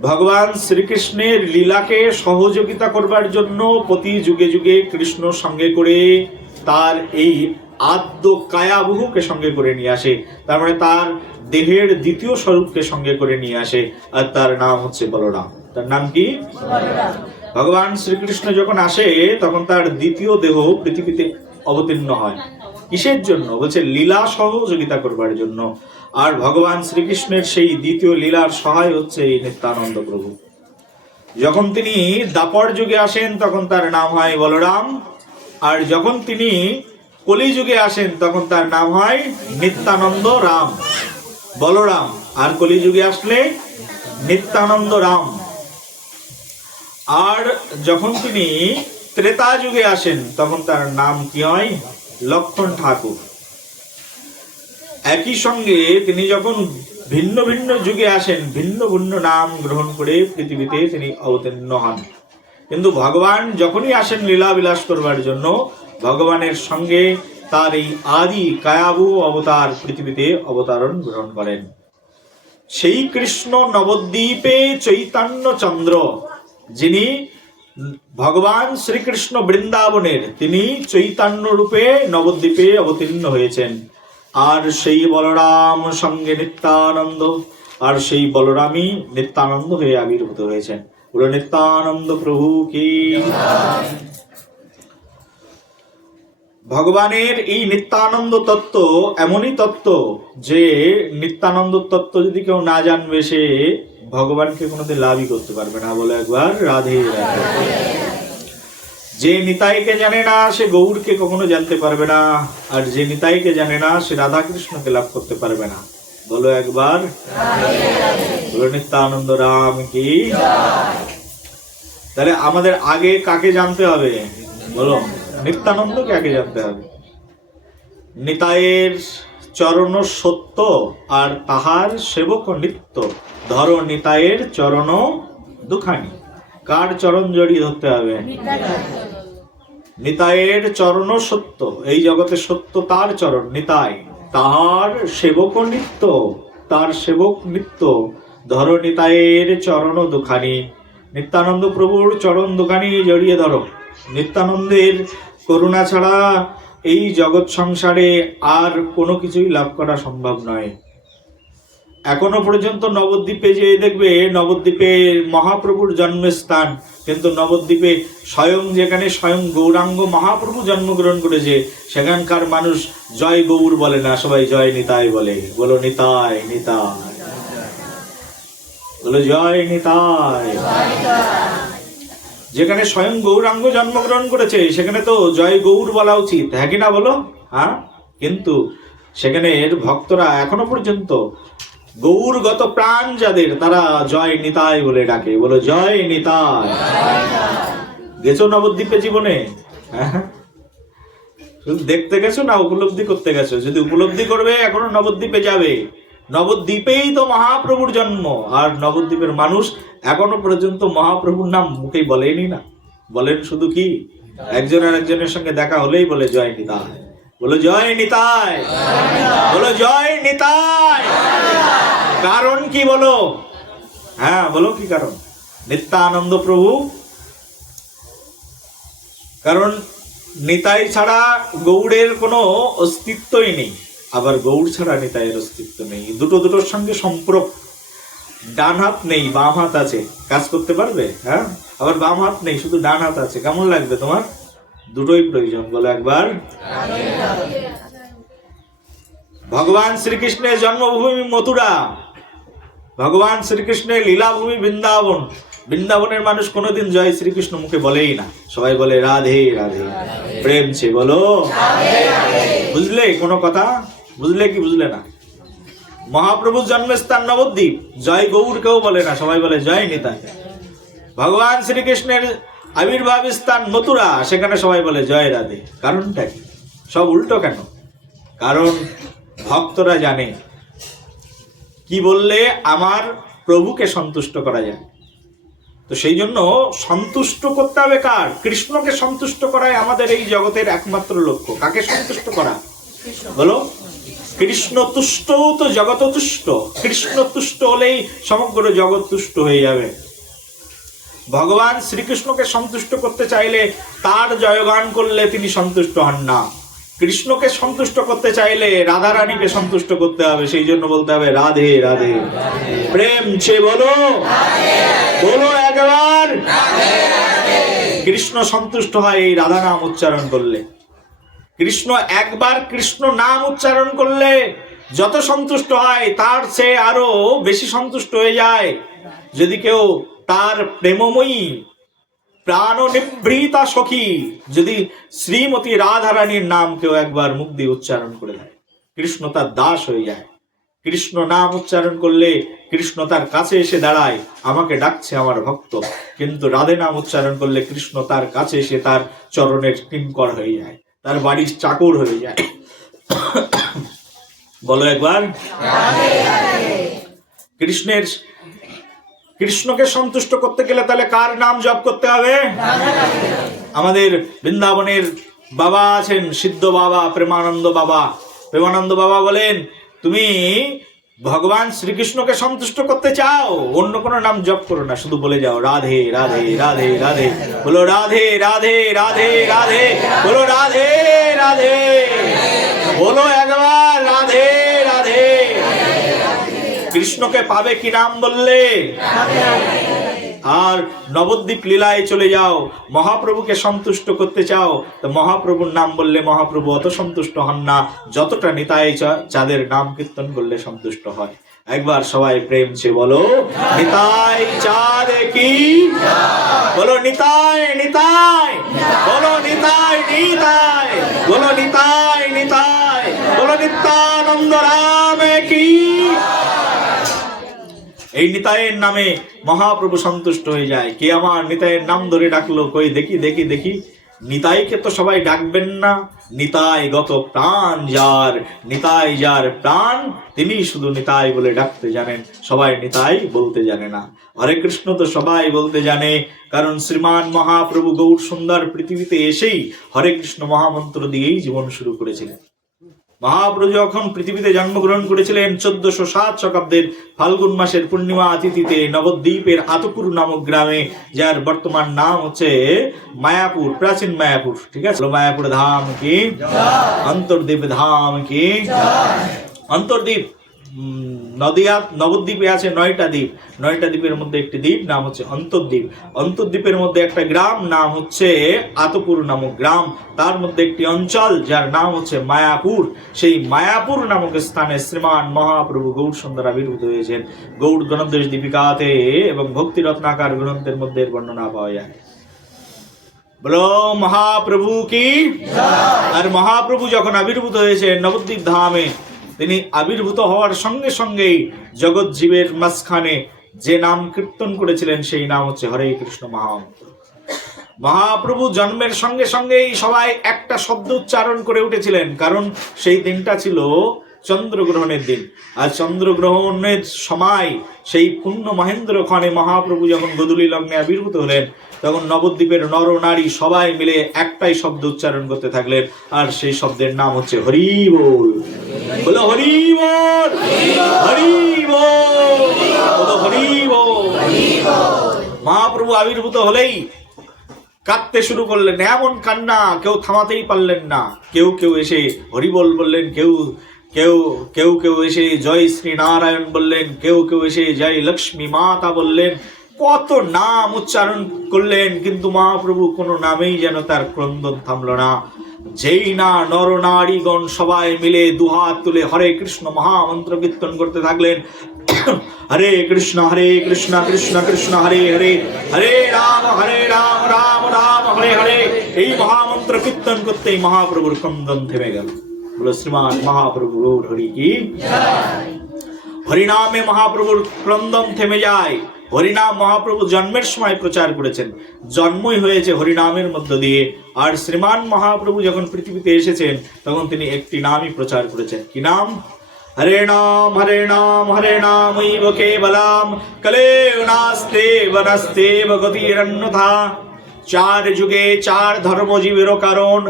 ভগবান শ্রীকৃষ্ণের লীলাকে সহযোগিতা করবার জন্য প্রতি যুগে যুগে কৃষ্ণ সঙ্গে করে তার এই আদ্য কায়াবহুকে সঙ্গে করে নিয়ে আসে, তার মানে তার দেহের দ্বিতীয় স্বরূপকে সঙ্গে করে নিয়ে আসে, আর তার নাম হচ্ছে বলরাম। তার নাম কি? ভগবান শ্রীকৃষ্ণ যখন আসে তখন তার দ্বিতীয় দেহ পৃথিবীতে অবতীর্ণ হয়। কিসের জন্য? বলছে লীলা সহযোগিতা করবার জন্য। আর ভগবান শ্রীকৃষ্ণের সেই দ্বিতীয় লীলার সহায় হচ্ছে এই নিত্যানন্দ প্রভু। যখন তিনি দ্বাপর যুগে আসেন তখন তার নাম হয় বলরাম, আর যখন তিনি কলি যুগে আসেন তখন তার নাম হয় নিত্যানন্দ রাম। বলরাম আর কলি যুগে আসলে নিত্যানন্দ রাম। আর যখন তিনি ত্রেতা যুগে আসেন তখন তার নাম কি হয়? লক্ষণ ঠাকুর। একই সঙ্গে তিনি যখন ভিন্ন ভিন্ন যুগে আসেন ভিন্ন ভিন্ন নাম গ্রহণ করে পৃথিবীতে তিনি অবতীর্ণ হন। কিন্তু ভগবান যখনই আসেন লীলা বিলাস করবার জন্য, ভগবানের সঙ্গে তার এই আদি কায়াবু অবতার পৃথিবীতে অবতারণ গ্রহণ করেন। সেই কৃষ্ণ নবদ্বীপে চৈতন্য চন্দ্র, যিনি ভগবান শ্রীকৃষ্ণ বৃন্দাবনের, তিনি চৈতন্য রূপে নবদ্বীপে অবতীর্ণ হয়েছেন। আর সেই বলরাম সঙ্গে নিত্যানন্দ, আর সেই বলরামই নিত্যানন্দ হয়ে আবির্ভূত হয়েছেন। বলো নিত্যানন্দ প্রভু কি। ভগবানের এই নিত্যানন্দ তত্ত্ব এমনই তত্ত্ব যে নিত্যানন্দ তত্ত্ব যদি কেউ না জানবে সে ভগবানকে কোনোদিন লাভই করতে পারবে না। বলে একবার রাধে রাধে। যে নিতাইকে জানে না সে গৌরকে কখনো জানতে পারবে না, আর যে নিতাইকে জানে না সে রাধা কৃষ্ণকে লাভ করতে পারবে না। বলো একবার বলো নিত্যানন্দ রাম কি। তাহলে আমাদের আগে কাকে জানতে হবে? বলো নিত্যানন্দকে আগে জানতে হবে। নিতাইয়ের চরণ সত্য আর তাহার সেবক নিত্য, ধরো নিতাইয়ের চরণ দুখানি। কার চরণ জড়িয়ে ধরতে হবে? নিতাইয়ের চরণ সত্য, এই জগতে সত্য তার চরণ নিতাই, তাহার সেবক নিত্য, তার সেবক নিত্য, ধরো নিতাইয়ের চরণ দুখানি। নিত্যানন্দ প্রভুর চরণ দুখানি জড়িয়ে ধরো। নিত্যানন্দের করুণা ছাড়া এই জগৎ সংসারে আর কোনো কিছুই লাভ করা সম্ভব নয়। এখনো পর্যন্ত নবদ্বীপে যে দেখবে, নবদ্বীপে মহাপ্রভুর জন্মস্থান, কিন্তু নবদ্বীপে স্বয়ং যেখানে স্বয়ং গৌরাঙ্গ মহাপ্রভু জন্মগ্রহণ করেছে সেখানকার মানুষ জয় গৌর বলে না, সবাই জয় নিতাই বলে। বলো নিতাই নিতাই, বলো জয় নিতাই। যেখানে স্বয়ং গৌরাঙ্গ জন্মগ্রহণ করেছে সেখানে তো জয় গৌর বলা উচিত, হ্যাঁ কি না বলো? হ্যাঁ, কিন্তু সেখানে ভক্তরা এখনো পর্যন্ত গৌরগত প্রাণ যাদের, তারা জয় নিতাই বলে ডাকে। বলো জয় নিতাই। গেছো নবদ্বীপে জীবনে? শুধু দেখতে গেছো না উপলব্ধি করতে গেছো? যদি উপলব্ধি করবে এখনো নবদ্বীপে যাবে। নবদ্বীপেই তো মহাপ্রভুর জন্ম, আর নবদ্বীপের মানুষ এখনো পর্যন্ত মহাপ্রভুর নাম মুখেই বলেনি না। বলেন শুধু কি একজন আর একজনের সঙ্গে দেখা হলেই বলে জয় নিতাই। বলো জয় নিতাই, বলো জয় নিতাই। কারণ কি বলো? হ্যাঁ বলো কি কারণ? নিত্যানন্দ প্রভু, কারণ নিতাই ছাড়া গৌড়ের কোনো অস্তিত্বই নেই, আবার গৌড় ছাড়া নিতাইয়ের অস্তিত্ব নেই। দুটো দুটোর সঙ্গে সম্পর্ক। ডান হাত নেই বাম হাত আছে, কাজ করতে পারবে? হ্যাঁ, আবার বাম হাত নেই শুধু ডান হাত আছে, কেমন লাগবে তোমার? দুটোই প্রয়োজন। বলো একবার। ভগবান শ্রীকৃষ্ণের জন্মভূমি মথুরা, ভগবান শ্রীকৃষ্ণের লীলাভূমি বৃন্দাবন। বৃন্দাবনের মানুষ কোনোদিন জয় শ্রীকৃষ্ণ মুখে বলেই না, সবাই বলে রাধে রাধে। প্রেম ছে বলো। বুঝলে কোনো কথা? বুঝলে কি বুঝলে না? মহাপ্রভুর জন্মস্থান নবদ্বীপ, জয় গৌর কেউ বলে না, সবাই বলে জয় নিতাই। ভগবান শ্রীকৃষ্ণের আবির্ভাব স্থান মথুরা, সেখানে সবাই বলে জয় রাধে। কারণটা কি? সব উল্টো কেন? কারণ ভক্তরা জানে কি বললে আমার প্রভুকে সন্তুষ্ট করা যায়। তো সেই জন্য সন্তুষ্ট করতে হবে কার? কৃষ্ণকে সন্তুষ্ট করাই আমাদের এই জগতের একমাত্র লক্ষ্য। কাকে সন্তুষ্ট করা? বলো কৃষ্ণ তুষ্ট তো জগৎ তুষ্ট, কৃষ্ণ তুষ্ট হলেই সমগ্র জগৎ তুষ্ট হয়ে যাবে। ভগবান শ্রীকৃষ্ণকে সন্তুষ্ট করতে চাইলে তার জয়গান করলে তিনি সন্তুষ্ট হন না। কৃষ্ণকে সন্তুষ্ট করতে চাইলে রাধা রানীকে সন্তুষ্ট করতে হবে, সেই জন্য বলতে হবে রাধে রাধে। প্রেম সে বলো, বলো একবার। কৃষ্ণ সন্তুষ্ট হয় এই রাধা নাম উচ্চারণ করলে। কৃষ্ণ একবার কৃষ্ণ নাম উচ্চারণ করলে যত সন্তুষ্ট হয় তার চেয়ে আরো বেশি সন্তুষ্ট হয়ে যায়। যদি কেউ তার প্রেমময়ী প্রাণ নিভৃতা সখী যদি শ্রীমতী রাধা রানীর নাম কেউ একবার মুখ দিয়ে উচ্চারণ করে দেয়, কৃষ্ণ তার দাস হয়ে যায়। কৃষ্ণ নাম উচ্চারণ করলে কৃষ্ণ তার কাছে এসে দাঁড়ায়, আমাকে ডাকছে আমার ভক্ত। কিন্তু রাধে নাম উচ্চারণ করলে কৃষ্ণ তার কাছে এসে তার চরণের কিঙ্কর হয়ে যায়, তার বাড়ির চাকর হয়ে যায়। বলো একবার। কৃষ্ণকে সন্তুষ্ট করতে গেলে তাহলে কার নাম জপ করতে হবে? আমাদের বৃন্দাবনের বাবা আছেন সিদ্ধ বাবা, প্রেমানন্দ বাবা। প্রেমানন্দ বাবা বলেন, তুমি ভগবান শ্রীকৃষ্ণকে সন্তুষ্ট করতে চাও, অন্য কোনো নাম জপ করো না, শুধু বলে যাও রাধে রাধে রাধে রাধে। বলো রাধে রাধে রাধে রাধে, বলো রাধে রাধে, বলো একবার রাধে রাধে। কৃষ্ণকে পাবে কি নাম বললে? আর নবদ্বীপ লীলায় চলে যাও, মহাপ্রভুকে সন্তুষ্ট করতে চাও তো মহাপ্রভুর নাম বললে মহাপ্রভু অত সন্তুষ্ট হন না যতটা নিতাই চাঁদের নাম কীর্তন করলে সন্তুষ্ট হয়। একবার সবাই প্রেম সে বলো নিতাই চাঁদ কি, বলো নিতাই নিতাই, বলো নিতাই নিতাই, বলো নিতাই নিতাই, বলো নিত্যানন্দ রাম কি। এই নিতাইয়ের নামে মহাপ্রভু সন্তুষ্ট হয়ে যায়। কে আমার নিতাইয়ের নাম ধরে ডাকলো, কই দেখি দেখি দেখি। নিতাইকে তো সবাই ডাকবেন না, নিতাই গত প্রাণ যার, নিতাই যার প্রাণ তিনি শুধু নিতাই বলে ডাকতে জানেন, সবাই নিতাই বলতে জানে না। হরে কৃষ্ণ তো সবাই বলতে জানে, কারণ শ্রীমান মহাপ্রভু গৌর সুন্দর পৃথিবীতে এসেই হরে কৃষ্ণ মহামন্ত্র দিয়েই জীবন শুরু করেছিলেন। মহাপ্রভু যখন পৃথিবীতে জন্মগ্রহণ করেছিলেন 1407 শতাব্দীর ফাল্গুন মাসের পূর্ণিমা তিথিতে নবদ্বীপের আতপুর নামক গ্রামে, যার বর্তমান নাম হচ্ছে মায়াপুর, প্রাচীন মায়াপুর। ঠিক আছে, মায়াপুর ধাম কি, অন্তর্দ্বীপ ধাম কি। অন্তর্দ্বীপ নদিয়া নবদ্বীপে আছে 9টা দ্বীপ, 9টা দ্বীপের মধ্যে একটি দ্বীপ নাম হচ্ছে অন্তর্দ্বীপ। অন্তর্দ্বীপের মধ্যে একটা গ্রাম নাম হচ্ছে আতপুর নামক গ্রাম, তার মধ্যে একটি অঞ্চল যার নাম হচ্ছে মায়াপুর। সেই মায়াপুর নামক স্থানে শ্রীমান মহাপ্রভু গৌর সুন্দর আবির্ভূত হয়েছেন। গৌড় গণদেশ দীপিকাতে এবং ভক্তি রত্নাকার গ্রন্থের মধ্যে বর্ণনা পাওয়া যায়। বলো মহাপ্রভু কি। আর মহাপ্রভু যখন আবির্ভূত হয়েছেন নবদ্বীপ ধামে, তিনি আবির্ভূত হওয়ার সঙ্গে সঙ্গেই জগৎ জীবের মাঝখানে যে নাম কীর্তন করেছিলেন সেই নাম হচ্ছে হরে কৃষ্ণ মহামন্ত্র। মহাপ্রভু জন্মের সঙ্গে সঙ্গেই সবাই একটা শব্দ উচ্চারণ করে উঠেছিলেন, কারণ সেই দিনটা ছিল চন্দ্রগ্রহণের দিন। আর চন্দ্রগ্রহণের সময় সেই পূর্ণ মহেন্দ্রক্ষণে মহাপ্রভু যখন গোধূলি লগ্নে আবির্ভূত হলেন, তখন নবদ্বীপের নর নারী সবাই মিলে একটাই শব্দ উচ্চারণ করতে থাকলেন, আর সেই শব্দের নাম হচ্ছে হরি বল। বলো হরি বল, হরি বল, বলো হরি বল। মহাপ্রভু আবির্ভূত হলেই কাঁদতে শুরু করলেন, এমন কান্না কেউ থামাতেই পারলেন না। কেউ কেউ এসে হরিবল বললেন, কেউ কেউ কেউ কেউ এসে জয় শ্রী নারায়ণ বললেন, কেউ কেউ এসে জয় লক্ষ্মী মাতা বললেন, কত নাম উচ্চারণ করলেন, কিন্তু মহাপ্রভু কোনো নামেই যেন তার ক্রন্দন থামল না। যেই না নর নারীগণ সবাই মিলে দুহাত তুলে হরে কৃষ্ণ মহামন্ত্র কীর্তন করতে থাকলেন, হরে কৃষ্ণ কৃষ্ণ কৃষ্ণ হরে হরে, হরে রাম রাম রাম হরে হরে। এই মহামন্ত্র কীর্তন করতেই মহাপ্রভুর ক্রন্দন থেমে গেল। বলো শ্রীমান মহাপ্রভু গৌর হরি কি। হরিনামে মহাপ্রভুর ক্রন্দন থেমে যায়। হরিনাম মহাপ্রভু জন্মের সময় প্রচার করেছেন, জন্মই হয়েছে হরিনামের মধ্য দিয়ে। আর শ্রীমান মহাপ্রভু যখন পৃথিবীতে এসেছেন তখন তিনি একটি নামই প্রচার করেছেন। কি নাম? হরে নাম হরে নাম কেবলাম কলেও নাস্তে বনস্তে ভগতিরন্যথা। চার যুগে চার ধর্মজীবেরও কারণ,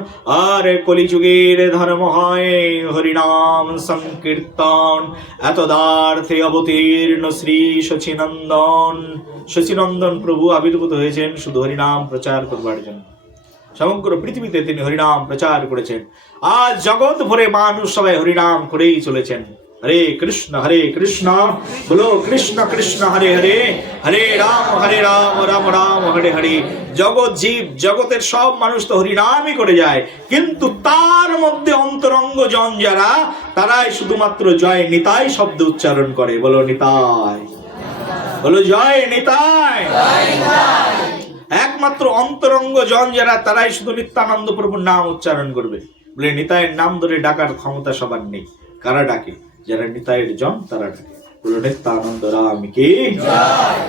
আর কলিযুগের ধর্ম হয় হরিনাম সংকীর্তন। এতদার্থে অবতীর্ণ শ্রী শচীনন্দন। শচীনন্দন প্রভু আবির্ভূত হয়েছেন শুধু হরিনাম প্রচার করবার জন্য। সমগ্র পৃথিবীতে তিনি হরিনাম প্রচার করেছেন। আজ জগৎ ভরে মানুষ সবাই হরিনাম করেই চলেছেন। হরে কৃষ্ণ বলো কৃষ্ণ কৃষ্ণ হরে হরে, হরে রাম রাম রাম হরে হরে। জগৎ জীব জগতের সব মানুষ তো হরিনামই করে যায়, কিন্তু তার মধ্যে অন্তরঙ্গ জন যারা, তারাই শুধুমাত্র জয় নিতাই শব্দ উচ্চারণ করে। বলো নিতাই, বলো জয় নিতাই। একমাত্র অন্তরঙ্গ জন যারা, তারাই শুধু নিত্যানন্দ প্রভুর নাম উচ্চারণ করবে। বলে নিতাইয়ের নাম ধরে ডাকার ক্ষমতা সবার নেই। কারা ডাকে? যারা নিতাইয়ের জন তারা ডাকে। বলো নিত্যানন্দ রাম কি জয়।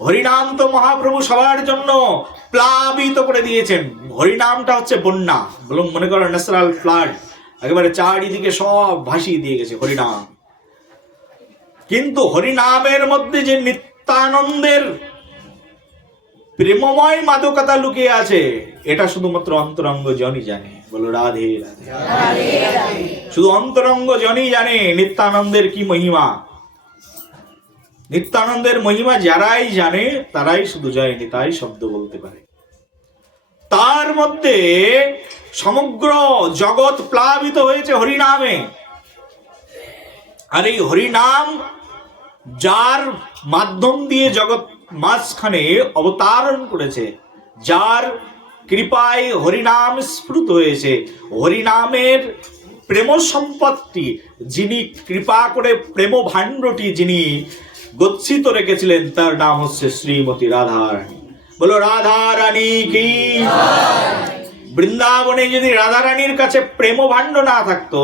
হরিনাম তো মহাপ্রভু সবার জন্য প্লাবিত করে দিয়েছেন। হরিনামটা হচ্ছে বন্যা, বলো মনে করো ন্যাচারাল ফ্লাড, একেবারে চারিদিকে সব ভাসিয়ে দিয়ে গেছে হরিনাম। কিন্তু হরিনামের মধ্যে যে নিত্যানন্দের প্রেমময় মাদকতা লুকিয়ে আছে, এটা শুধুমাত্র অন্তরঙ্গ জনই জানে। বলো রাধে রাধে। শুধু অন্তরঙ্গ জনই জানে নিত্যানন্দের কি মহিমা। নিত্যানন্দের মহিমা যারাই জানে, তারাই শুধু জয় নিতাই শব্দ বলতে পারে। তার মধ্যে সমগ্র জগৎ প্লাবিত হয়েছে হরিনামে। আর এই হরিনাম যার মাধ্যম দিয়ে জগৎ মাঝখানে অবতারণ করেছে, যার কৃপায় হরিনাম স্ফুট হয়েছে, হরিনামের প্রেম সম্পত্তি যিনি কৃপা করে প্রেম ভাণ্ডটি যিনি গচ্ছিত রেখেছিলেন, তার নাম হচ্ছে শ্রীমতী রাধারানী। বলো রাধারানী কি। বৃন্দাবনে যদি রাধারানীর কাছে প্রেম ভাণ্ড না থাকতো,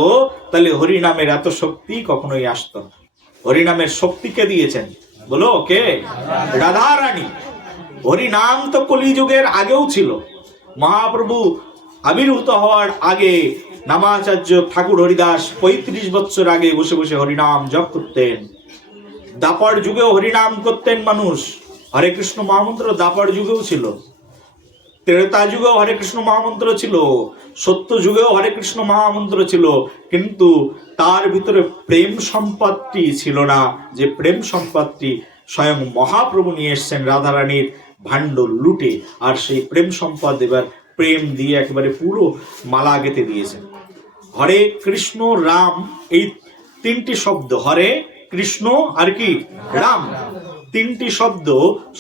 তাহলে হরিনামের এত শক্তি কখনোই আসতো না। হরিনামের শক্তিকে দিয়েছেন, বলো কে? রাধারানী। হরিনাম তো কলিযুগের আগেও ছিল। মহাপ্রভু আবির্ভূত হওয়ার আগে নামাচার্য ঠাকুর হরিদাস 35 বছর আগে বসে বসে হরিনাম জপ করতেন। দাপর যুগেও হরিনাম করতেন মানুষ। হরে কৃষ্ণ মহামন্ত্র দাপর যুগেও ছিল, ত্রেতা যুগেও হরে কৃষ্ণ মহামন্ত্র ছিল, সত্য যুগেও হরে কৃষ্ণ মহামন্ত্র ছিল, কিন্তু তার ভিতরে প্রেম সম্পত্তি ছিল না। যে প্রেম সম্পত্তি স্বয়ং মহাপ্রভু নিয়ে এসছেন রাধারানীর ভাণ্ড লুটে, আর সেই প্রেম সম্পদ এবার প্রেম দিয়ে একেবারে পুরো মালা গেঁথে দিয়েছেন। হরে কৃষ্ণ রাম, এই তিনটি শব্দ, হরে কৃষ্ণ আর কি রাম, তিনটি শব্দ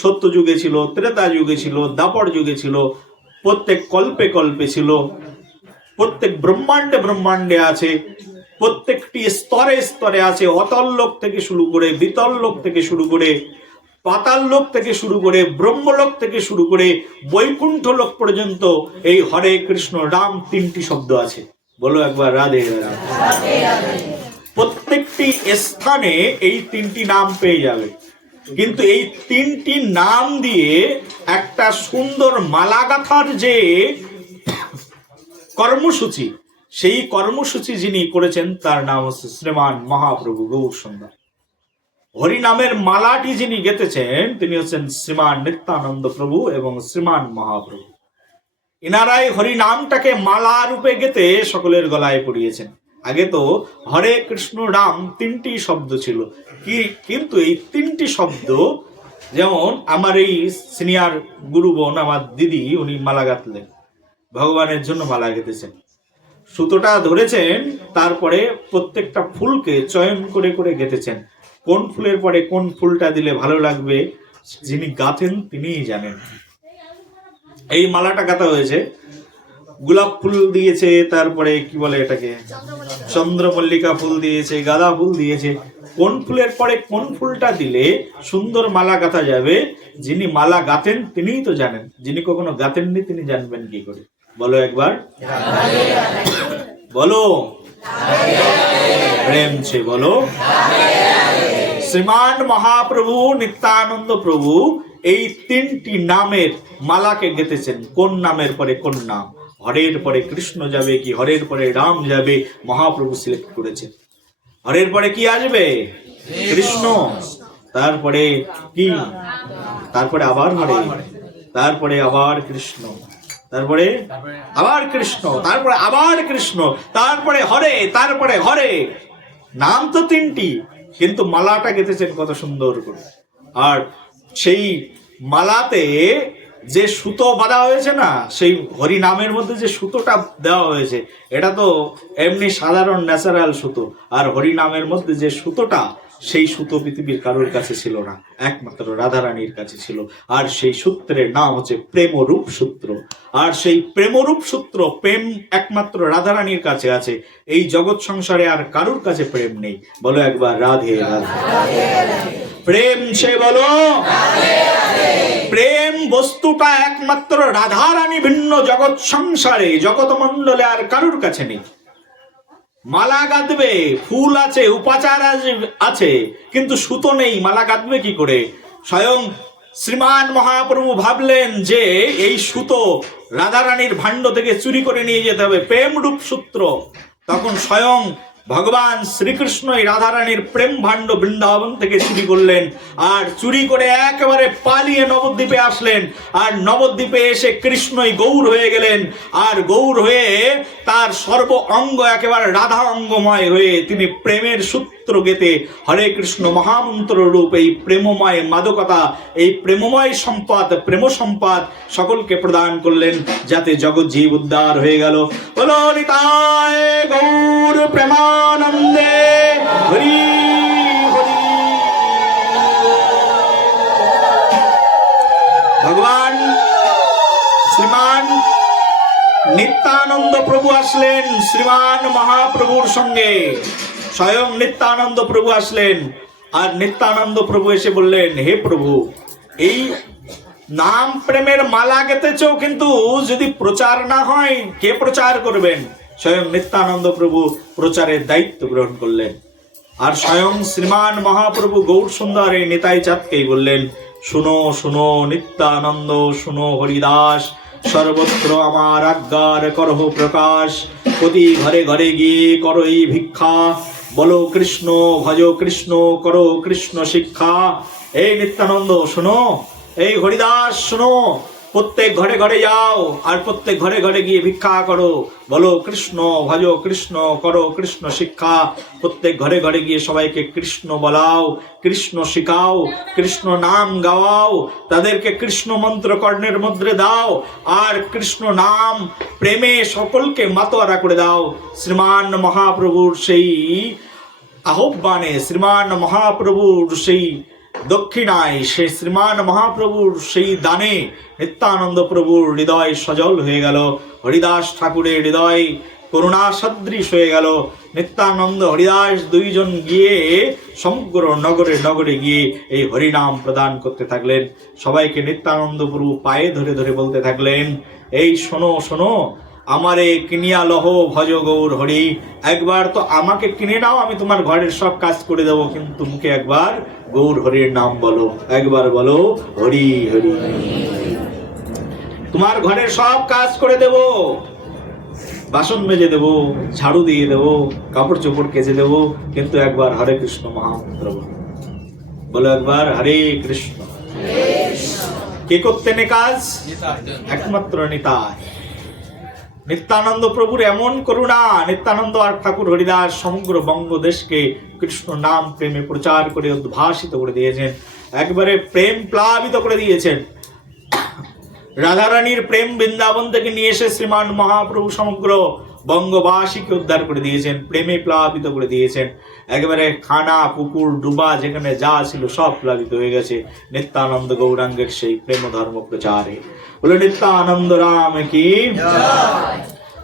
সত্য যুগে ছিল, ত্রেতা যুগে ছিল, দাপর যুগে ছিল, প্রত্যেক কল্পে কল্পে ছিল, প্রত্যেক ব্রহ্মাণ্ডে ব্রহ্মাণ্ডে আছে, প্রত্যেকটি স্তরে স্তরে আছে। অতল লোক থেকে শুরু করে, বিতল লোক থেকে শুরু করে, পাতাল লোক থেকে শুরু করে, ব্রহ্মলোক থেকে শুরু করে বৈকুণ্ঠ লোক পর্যন্ত এই হরে কৃষ্ণ রাম তিনটি শব্দ আছে। বলো একবার রাধে রাধে। প্রত্যেকটি স্থানে এই তিনটি নাম পেয়ে যাবে, কিন্তু এই তিনটি নাম দিয়ে একটা সুন্দর মালা গাঁথার যে কর্মসূচি, সেই কর্মসূচি যিনি করেছেন তার নাম হচ্ছে শ্রীমান মহাপ্রভু গৌর সুন্দর। হরিনামের মালাটি যিনি গেঁথেছেন তিনি হচ্ছেন শ্রীমান নিত্যানন্দ প্রভু এবং শ্রীমান মহাপ্রভু। ইনারাই হরিনামটাকে মালা রূপে গেঁথে সকলের গলায় পরিয়েছেন। আগে তো হরে কৃষ্ণ রাম তিনটি শব্দ ছিল, কিন্তু এই তিনটি শব্দ, যেমন আমার এই সিনিয়র গুরু বোন আমার দিদি, উনি মালা গাঁথলেন, ভগবানের জন্য মালা গেঁথেছেন, সুতোটা ধরেছেন, তারপরে প্রত্যেকটা ফুলকে চয়ন করে করে গেঁথেছেন। কোন ফুলের পরে কোন ফুলটা দিলে ভালো লাগবে যিনি গাঁথেন তিনিই জানেন। এই মালাটা গাঁথা হয়েছে, গোলাপ ফুল দিয়েছে, তারপরে কি বলে এটাকে চন্দ্রমল্লিকা ফুল দিয়েছে, গাঁদা ফুল দিয়েছে। কোন ফুলের পরে কোন ফুলটা দিলে সুন্দর মালা গাঁথা যাবে, যিনি মালা গাঁথেন তিনিই তো জানেন। যিনি কখনো গাঁথেননি তিনি জানবেন কি করে? বলো একবার, বলো প্রেম ছে বলো। শ্রীমান মহাপ্রভু নিত্যানন্দ প্রভু এই তিনটি নামের মালাকে গেঁথেছেন। কোন নামের পরে কোন নাম, হরের পরে কৃষ্ণ যাবে কি হরের পরে রাম যাবে, মহাপ্রভু সিলেক্ট করেছেন। হরের পরে কি আসবে? কৃষ্ণ, তারপরে কি, তারপরে আবার হরে, তারপরে আবার কৃষ্ণ, তারপরে আবার কৃষ্ণ, তারপরে আবার কৃষ্ণ, তারপরে হরে, তারপরে হরে। নাম তো তিনটি, কিন্তু মালাটা গেঁথেছেন কত সুন্দর করে। আর সেই মালাতে যে সুতো বাঁধা হয়েছে না, সেই হরি নামের মধ্যে যে সুতোটা দেওয়া হয়েছে, এটা তো এমনি সাধারণ ন্যাচারাল সুতো। আর হরি নামের মধ্যে যে সুতোটা, সেই সুতো পৃথিবীর কারোর কাছে ছিল না, একমাত্র রাধারানীর কাছে ছিল। আর সেই সূত্রের নাম হচ্ছে প্রেমরূপ সূত্র। আর সেই প্রেমরূপ সূত্র, প্রেম একমাত্র রাধারানীর কাছে আছে। এই জগৎ সংসারে আর কারোর কাছে প্রেম নেই। বলো একবার রাধে রাধে। প্রেম সে বলো, প্রেম বস্তুটা একমাত্র রাধারানী ভিন্ন জগৎ সংসারে, জগৎ মন্ডলে আর কারোর কাছে নেই। মালা গাঁথবে, ফুল আছে, উপাচার আছে, কিন্তু সুতো নেই, মালা গাঁথবে কি করে? স্বয়ং শ্রীমান মহাপ্রভু ভাবলেন যে এই সুতো রাধারানীর ভাণ্ড থেকে চুরি করে নিয়ে যেতে হবে, প্রেম রূপ সূত্র। তখন স্বয়ং ভগবান শ্রীকৃষ্ণ এই রাধারানীর প্রেম ভাণ্ড বৃন্দাবন থেকে চুরি করলেন। আর চুরি করে একেবারে পালিয়ে নবদ্বীপে আসলেন। আর নবদ্বীপে এসে কৃষ্ণই গৌর হয়ে গেলেন। আর গৌর হয়ে তার সর্ব অঙ্গ একেবারে রাধা অঙ্গময় হয়ে তিনি প্রেমের সূত্র গেতে হরে কৃষ্ণ মহামন্ত্র রূপ এই প্রেমময় মাদকতা, এই প্রেমময় সম্পদ, প্রেম সম্পদ সকলকে প্রদান করলেন, যাতে জগৎ জীব উদ্ধার হয়ে গেল। বলো নিতাই গৌর প্রেমানন্দে হরি হরি। ভগবান শ্রীমান নিত্যানন্দ প্রভু আসলেন শ্রীমান মহাপ্রভুর সঙ্গে। স্বয়ং নিত্যানন্দ প্রভু আসলেন। আর নিত্যানন্দ প্রভু এসে বললেন, হে প্রভু, এই নাম প্রেমের মালা গেঁথেছ, কিন্তু যদি প্রচার না হয় কে প্রচার করবেন? স্বয়ং নিত্যানন্দ প্রভু প্রচারের দায়িত্ব গ্রহণ করলেন। আর স্বয়ং শ্রীমান মহাপ্রভু গৌর সুন্দর এই নিতাই চাঁদকেই বললেন, শুনো শুনো নিত্যানন্দ, শুনো হরিদাস, সর্বত্র আমার আজ্ঞার করহ প্রকাশ, প্রতি ঘরে ঘরে গিয়ে করো এই ভিক্ষা, বলো কৃষ্ণ ভজ কৃষ্ণ, করো কৃষ্ণ শিক্ষা। এই নিত্যানন্দ শোনো, এই হরিদাস শোনো, প্রত্যেক ঘরে ঘরে যাও আর প্রত্যেক ঘরে ঘরে গিয়ে ভিক্ষা করো, বলো কৃষ্ণ ভজ কৃষ্ণ, করো কৃষ্ণ শিক্ষা। প্রত্যেক ঘরে ঘরে গিয়ে সবাইকে কৃষ্ণ বলাও, কৃষ্ণ শিখাও, কৃষ্ণ নাম গাওয়াও, তাদেরকে কৃষ্ণ মন্ত্র কর্ণের মধ্যে দাও। আর কৃষ্ণ নাম প্রেমে সকলকে মাতোয়ারা করে দাও। শ্রীমান মহাপ্রভুর সেই আহ্বানে, শ্রীমান মহাপ্রভুর সেই দক্ষিণায়, সে শ্রীমান মহাপ্রভুর সেই দানে নিত্যানন্দ প্রভুর হৃদয় সজল হয়ে গেল। হরিদাস ঠাকুরের হৃদয় করুণা সদৃশ হয়ে গেল। নিত্যানন্দ হরিদাস দুইজন গিয়ে সমগ্র নগরে নগরে গিয়ে এই হরিনাম প্রদান করতে থাকলেন। সবাইকে নিত্যানন্দ প্রভু পায়ে ধরে ধরে বলতে থাকলেন, এই শোনো শোনো, আমারে কিনিয়া লহ ভজ গৌর হরি। একবার তো আমাকে কিনে নাও, আমি তোমার ঘরের সব কাজ করে দেবো, কিন্তু মুখে একবার গৌর হরির নাম বলো, একবার বলো হরি হরি। তোমার ঘরের সব কাজ করে দেব, বাসন মেজে দেব, ঝাড়ু দিয়ে দেব, কাপড় চোপড় কেচে দেব, কিন্তু একবার হরে কৃষ্ণ মহামন্ত্র বলো। বলো একবার হরে কৃষ্ণ। কে করতেন কাজ? একমাত্র নিতাই। নিত্যানন্দ প্রভুর এমন করুণা, নিত্যানন্দ আর ঠাকুর হরিদাস সমগ্র বঙ্গদেশকে কৃষ্ণ নাম প্রেমে প্রচার করে উদ্ভাসিত করে দিয়েছেন, একবারে প্রেম প্লাবিত করে দিয়েছেন। রাধারানীর প্রেম বৃন্দাবন থেকে নিয়ে এসে শ্রীমান মহাপ্রভু সমগ্র বঙ্গবাসীকে উদ্ধার করে দিয়েছেন, প্রেমে প্লাবিত করে দিয়েছেন। একেবারে খানা পুকুর ডুবা যেখানে যা ছিল সব প্লাবিত হয়ে গেছে নিত্যানন্দ গৌরাঙ্গের সেই প্রেম ধর্ম প্রচারে। বলে নিত্যানন্দ রাম কি।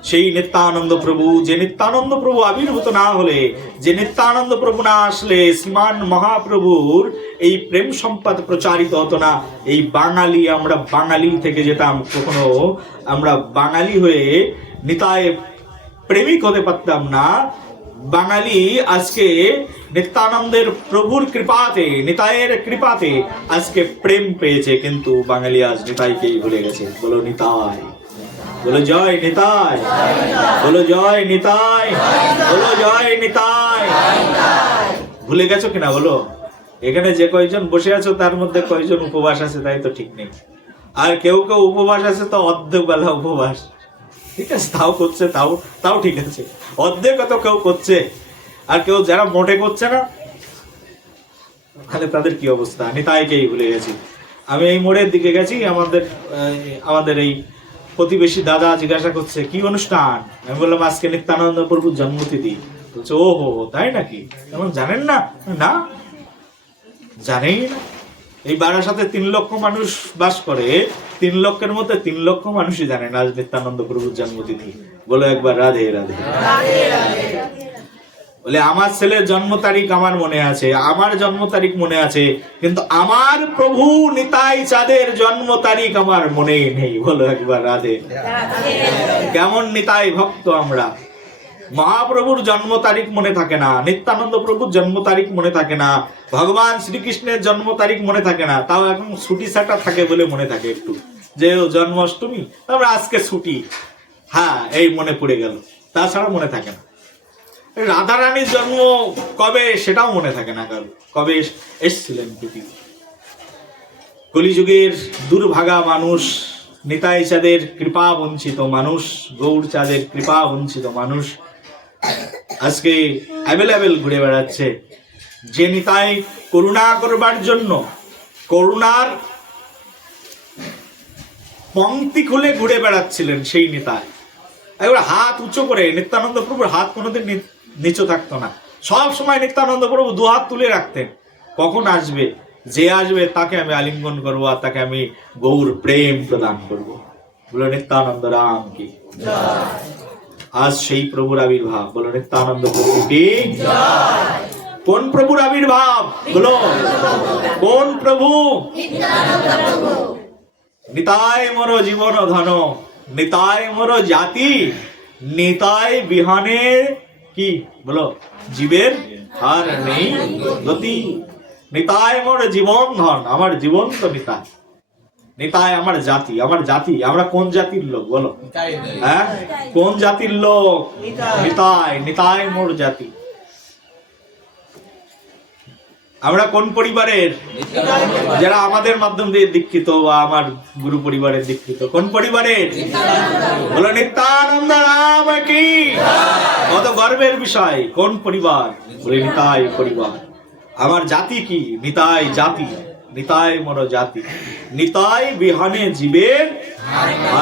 সেই নিত্যানন্দ প্রভু, যে নিত্যানন্দ প্রভু আবির্ভূত না হলে, যে নিত্যানন্দ প্রভু না আসলে শ্রীমান মহাপ্রভুর এই প্রেম সম্পদ প্রচারিত হতো না। এই বাঙালি, আমরা বাঙালি থেকে যেতাম, কখনো আমরা বাঙালি হয়ে নিতাই প্রেমিক হতে পারতাম না। বাঙালি আজকে নিত্যানন্দের প্রভুর কৃপাতে, নিতাইয়ের কৃপাতে আজকে প্রেম পেয়েছে, কিন্তু বাঙালি আজ নিতাইকেই ভুলে গেছে। বলো নিতাই, বলো জয় নিতাই, বলো জয় নিতাই, বলো জয় নিতাই। ভুলে গেছো কিনা বলো? এখানে যে কয়জন বসে আছো তার মধ্যে কয়জন উপবাস আছে তাই তো ঠিক নেই। আর কেউ কেউ উপবাস আছে তো অর্ধেক বেলা উপবাস, ঠিক আছে, তাও করছে, তাও তাও ঠিক আছে, অর্ধেক তো কেউ করছে। আর কেউ যারা মোটে করছে না, তাহলে তাদের কি অবস্থা, আমি তাইকেই ভুলে গেছি। আমি এই মোড়ের দিকে গেছি, আমাদের এই প্রতিবেশী দাদা জিজ্ঞাসা করছে কি অনুষ্ঠান, আমি বললাম আজকে নিত্যানন্দ প্রভুর জন্মতিথি। বলছে ও হো তাই নাকি, এমন জানেন না? না জানেই না। এই বারাসাতে 3 লক্ষ মানুষ বাস করে, 3 লক্ষের মধ্যে 3 লক্ষ মানুষই জানে না আজ নিত্যানন্দ প্রভুর জন্মতিথি। বলো একবার রাধে রাধে। বলে আমার ছেলের জন্ম তারিখ আমার মনে আছে, আমার জন্ম তারিখ মনে আছে, কিন্তু আমার প্রভু নিতাই চাঁদের জন্ম তারিখ আমার মনেই নেই। বলো একবার রাধে। কেমন নিতাই ভক্ত আমরা, মহাপ্রভুর জন্ম তারিখ মনে থাকে না, নিত্যানন্দ প্রভুর জন্ম তারিখ মনে থাকে না, ভগবান শ্রীকৃষ্ণের জন্ম তারিখ মনে থাকে না, তাও এখন ছুটি ছাটা থাকে বলে মনে থাকে একটু, যে জন্মাষ্টমী, তারপরে আজকে ছুটি, হ্যাঁ এই মনে পড়ে গেল, তাছাড়া মনে থাকে না। রাধা রানীর জন্ম কবে সেটাও মনে থাকে না কারো, কবে এসছিলেন পৃথিবী। কলিযুগের দুর্ভাগা মানুষ, নিতাই চাঁদের কৃপা বঞ্চিত মানুষ, গৌর চাঁদের কৃপা বঞ্চিত মানুষ আজকে অ্যাভেলেবেল ঘুরে বেড়াচ্ছে। যে নিতাই করুণা করবার জন্য করুণার পংক্তি খুলে ঘুরে বেড়াচ্ছিলেন, সেই নিতাই একবার হাত উঁচু করে, নিত্যানন্দ প্রভুর হাত কোনোদিন নিচু থাকতো না, সব সময় নিত্যানন্দ প্রভু 2 হাত তুলে রাখতেন। কখন আসবে, যে আসবে তাকে আমি আলিঙ্গন করবো, আর তাকে আমি গৌর প্রেম প্রদান করবো। বলো নিত্যানন্দ রাম কি। আজ সেই প্রভুর আবির্ভাব, বলো নিত্যানন্দ প্রভু কি। কোন প্রভুর আবির্ভাব, বলো কোন প্রভু। নিতাই মোর জীবন ধন, নিতাই মোর জাতি, নিতাই বিহানে কি, বলো জীবের আর নেই গতি। নিতাই মোর জীবন ধন, আমার জীবন তো নিতাই। নিতাই আমার জাতি, আমার জাতি, আমরা কোন জাতির লোক বলো, হ্যাঁ কোন জাতির লোক, নিতাই, নিতাই মোর জাতি। আমরা কোন পরিবারের, যারা আমাদের মাধ্যম দিয়ে দীক্ষিত বা আমার গুরু পরিবারের দীক্ষিত, কোন পরিবারের, বলো নিত্যানন্দ রাম কি। কত গর্বের বিষয়, কোন পরিবার, বলে নিতাই পরিবার। আমার জাতি কি, নিতাই জাতি, নিতাই মোর জাতি। নিতাই বিহানে জীবের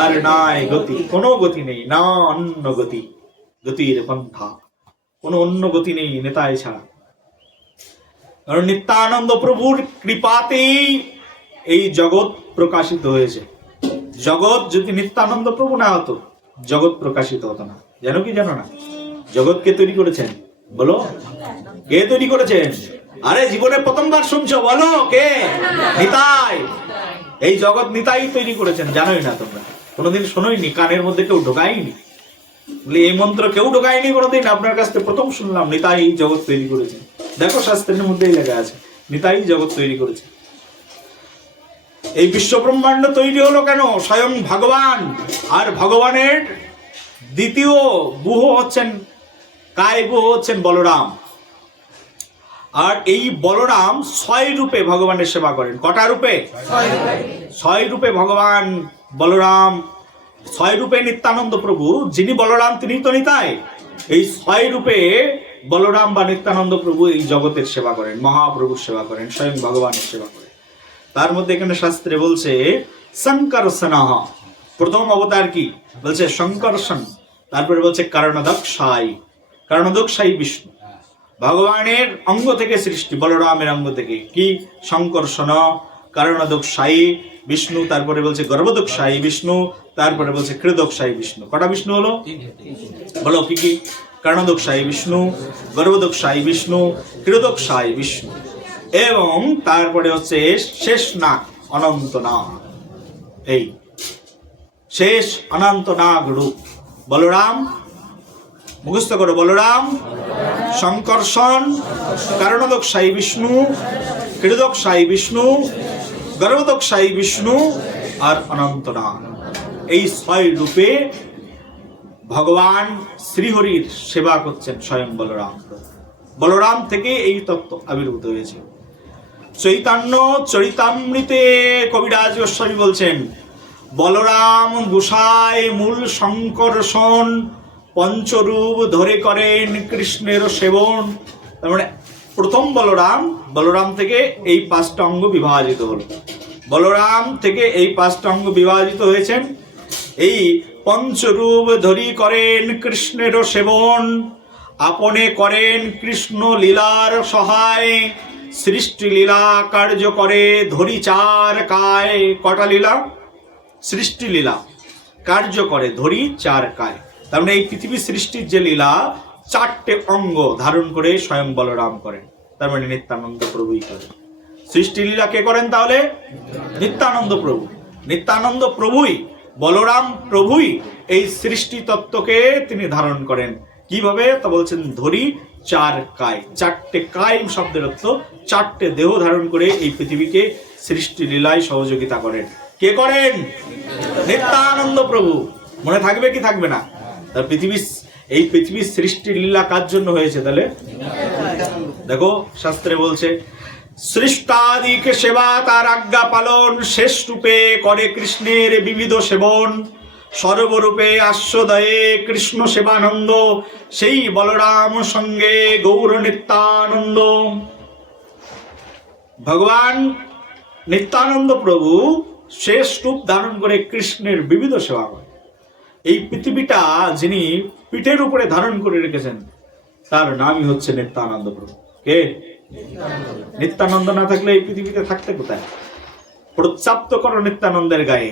আর নাই গতি, কোনো গতি নেই, না অন্য গতি, গতির পন্থা, কোনো অন্য গতি নেই নিতাই ছাড়া। কারণ নিত্যানন্দ প্রভুর কৃপাতেই এই জগৎ প্রকাশিত হয়েছে। জগৎ যদি নিত্যানন্দ প্রভু না হতো, জগৎ প্রকাশিত হতো না। জানো কি জানো না, জগৎ কে তৈরি করেছেন, বলো কে তৈরি করেছেন। আরে জীবনে প্রথমবার শুনছো, বলো কে, নিতাই। এই জগৎ নিতাই তৈরি করেছেন, জানোই না তোমরা, কোনোদিন শোনোইনি, কানের মধ্যে কেউ ঢোকায়নি, বলে এই মন্ত্র কেউ ঢোকায়নি কোনোদিন, আপনার কাছ থেকে প্রথম শুনলাম নিতাই এই জগৎ তৈরি করেছেন। দেখো শাস্ত্রের মধ্যেই লেখা আছে, নিতাই জগৎ তৈরি করেছে। এই বিশ্ব ব্রহ্মাণ্ড তৈরি হলো কেন, স্বয়ং ভগবান, আর ভগবানের দ্বিতীয় গুহ হচ্ছেন, কায় গুহ হচ্ছেন বলরাম। আর এই বলরাম 6 রূপে ভগবানের সেবা করেন। কটা রূপে, 6 রূপে ভগবান বলরাম, 6 রূপে নিত্যানন্দ প্রভু, যিনি বলরাম তিনি তো নিতাই। এই 6 রূপে বলরাম বা নিত্যানন্দ প্রভু এই জগতের সেবা করেন, মহাপ্রভুর সেবা করেন, স্বয়ং ভগবানের সেবা করেন। তার মধ্যে এখানে শাস্ত্রে বলছে শঙ্করসনঃ, প্রথম অবতার কি বলছে শঙ্করসন, তারপরে বলছে কারণদক্ষাই, কারণদক্ষাই বিষ্ণু, ভগবানের অঙ্গ থেকে সৃষ্টি, বলরামের অঙ্গ থেকে কি, শঙ্করসন, কারণদক্ষাই বিষ্ণু, তারপরে বলছে গর্ভদক্ষাই বিষ্ণু, তারপরে বলছে কৃদক্ষাই বিষ্ণু। কটা বিষ্ণু হলো, বলো কি কি, কারণদক্ষাই বিষ্ণু, গর্ভদক্ষাই বিষ্ণু, কৃদক্ষাই বিষ্ণু, এবং তারপরে হচ্ছে শেষ নাগ, অনন্ত নাগ। এই শেষ অনন্ত নাগ রূপ বলরাম, মুখস্থ করো, বলরাম, শঙ্কর্ষণ, কারণদক্ষাই বিষ্ণু, কৃদক্ষাই বিষ্ণু, গর্ভদক্ষাই বিষ্ণু, আর অনন্ত নাগ। এই 6 রূপে ভগবান শ্রীহরির সেবা করছেন স্বয়ং বলরাম। বলরাম থেকে এই তত্ত্ব আবির্ভূত হয়েছে। চৈতন্য চরিতামৃতে কবিরাজ গোস্বামী বলছেন, বলরাম গোসাই মূল সংকর্ষণ, পঞ্চরূপ ধরে করেন কৃষ্ণের সেবন। তার মানে প্রথম বলরাম থেকে এই 5টা অঙ্গ বিভাজিত হল। বলরাম থেকে এই 5টা অঙ্গ বিভাজিত হয়েছেন। এই পঞ্চরূপ ধরি করেন কৃষ্ণের সেবন, আপনে করেন কৃষ্ণ লীলার সহায়, সৃষ্টি লীলা কার্য করে ধরি 4 কায়। কটা লীলা? সৃষ্টি লীলা কার্য করে ধরি 4 কায়। তার মানে এই পৃথিবী সৃষ্টির যে লীলা 4টে অঙ্গ ধারণ করে স্বয়ং বলরাম করেন। তার মানে নিত্যানন্দ প্রভুই করেন। সৃষ্টি লীলা কে করেন তাহলে? নিত্যানন্দ প্রভু। নিত্যানন্দ প্রভুই, বলরাম প্রভুই এই সৃষ্টি তত্ত্বকে তিনি ধারণ করেন। কিভাবে তা বলছেন, ধরি 4 কায়। 4টে কায় শব্দের অর্থ 4টে দেহ ধারণ করে এই পৃথিবীকে সৃষ্টি লীলায় সহযোগিতা করেন। কে করেন? নিত্যানন্দ প্রভু। মনে থাকবে কি থাকবে না? তার এই পৃথিবীর সৃষ্টি লীলা কার জন্য হয়েছে তাহলে? দেখো শাস্ত্রে বলছে, সৃষ্টাদিকে সেবা তার আজ্ঞা পালন, শেষ রূপে করে কৃষ্ণের বিবিধ সেবন, সর্বরূপে আস্বদয়ে কৃষ্ণ সেবানন্দ, সেই বলরাম সঙ্গে গৌর নিত্যানন্দ। ভগবান নিত্যানন্দ প্রভু শেষ রূপ ধারণ করে কৃষ্ণের বিবিধ সেবা করেন। এই পৃথিবীটা যিনি পিঠের উপরে ধারণ করে রেখেছেন তার নামই হচ্ছে নিত্যানন্দ প্রভু। কে? নিত্যানন্দ না থাকলে এই পৃথিবীতে থাকতে কোথায়? প্রস্রাব তো করো নিত্যানন্দের গায়ে,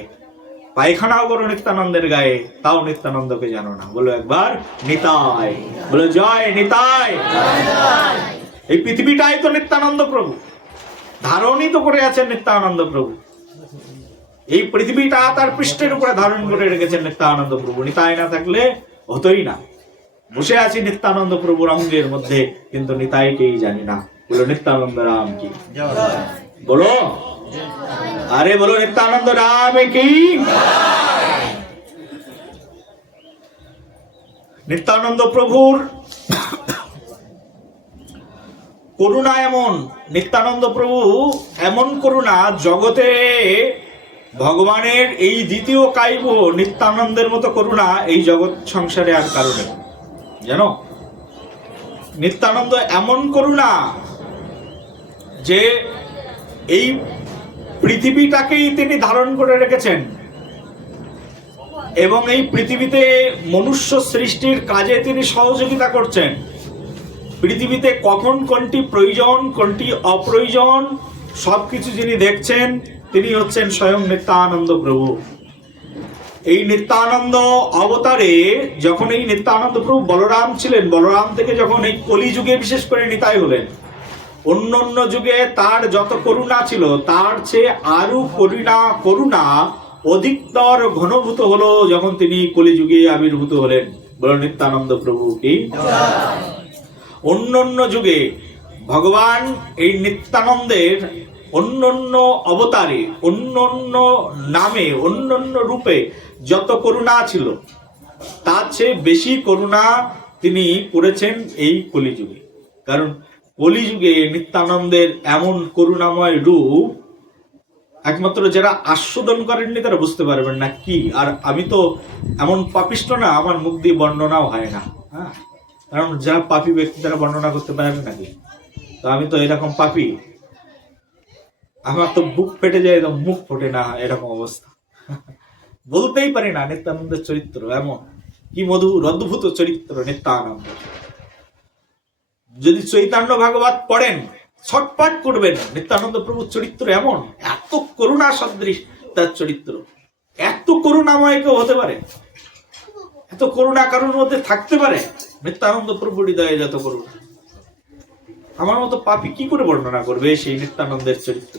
পায়খানাও করো নিত্যানন্দের গায়ে, তাও নিত্যানন্দকে জানো না। বলো একবার নিতাই, বলো জয় নিতাই। এই পৃথিবীটাই তো নিত্যানন্দ প্রভু ধারণই তো করে আছেন। নিত্যানন্দ প্রভু এই পৃথিবীটা তার পৃষ্ঠের উপরে ধারণ করে রেখেছেন নিত্যানন্দ প্রভু। নিতাই না থাকলে হতোই না। বসে আছি নিত্যানন্দ প্রভুর অঙ্গের মধ্যে, কিন্তু নিতাইকেই জানি না। বলো নিত্যানন্দ রাম কি? বলো, আরে বলো নিত্যানন্দ রাম কি? নিত্যানন্দ প্রভুর করুণা এমন, নিত্যানন্দ প্রভু এমন করুণা, জগতে ভগবানের এই দ্বিতীয় কাব্য নিত্যানন্দের মতো করুণা এই জগৎ সংসারে আর কারণে জানো। নিত্যানন্দ এমন করুণা যে এই পৃথিবীটাকেই তিনি ধারণ করে রেখেছেন এবং এই পৃথিবীতে মনুষ্য সৃষ্টির কাজে তিনি সহযোগিতা করছেন। পৃথিবীতে কখন কোনটি প্রয়োজন কোনটি অপ্রয়োজন সবকিছু যিনি দেখছেন তিনি হচ্ছেন স্বয়ং নিত্যানন্দ প্রভু। এই নিত্যানন্দ অবতারে যখন এই নিত্যানন্দ প্রভু বলরাম ছিলেন, বলরাম থেকে যখন এই কলিযুগে বিশেষ করে নিতাই হলেন, অন্য অন্য যুগে তার যত করুণা ছিল তার চেয়ে আরো করুণা অধিকতর ঘনভূত হলো যখন তিনি কলিযুগে আবির্ভূত হলেন। বলো নিত্যানন্দ প্রভু কি? অন্য অন্য যুগে ভগবান এই নিত্যানন্দের অন্য অন্য অবতারে, অন্য অন্য নামে, অন্য অন্য রূপে যত করুণা ছিল তার চেয়ে বেশি করুণা তিনি করেছেন এই কলিযুগে। কারণ কলিযুগে নিত্যানন্দের এমন করুণাময় রূপ একমাত্র যারা আস্বাদন করেননি তারা বুঝতে পারবেন না কি। আর আমি তো এমন পাপিষ্ট না, আমার মুখ দিয়ে বর্ণনাও হয় না। হ্যাঁ, কারণ যারা পাপী ব্যক্তি তারা বর্ণনা করতে পারবে নাকি? তো আমি তো এরকম পাপী, আমার তো বুক ফেটে যায়, মুখ ফোটে না, এরকম অবস্থা। বলতেই পারি না নিত্যানন্দের চরিত্র এমন, কি মধুর অদ্ভুত চরিত্র নিত্যানন্দ। যদি চৈতন্য ভাগবত পড়েন ছটপট করবেন, নিত্যানন্দ প্রভুর চরিত্র এমন, এত করুণা সদৃশ তার চরিত্র। এত করুণাময় কেউ হতে পারে? এত করুণা কারোর মধ্যে থাকতে পারে? নিত্যানন্দ প্রভু হৃদয়ে যত করুণা, আমার মতো পাপী কি করে বর্ণনা করবে সেই নিত্যানন্দের চরিত্র?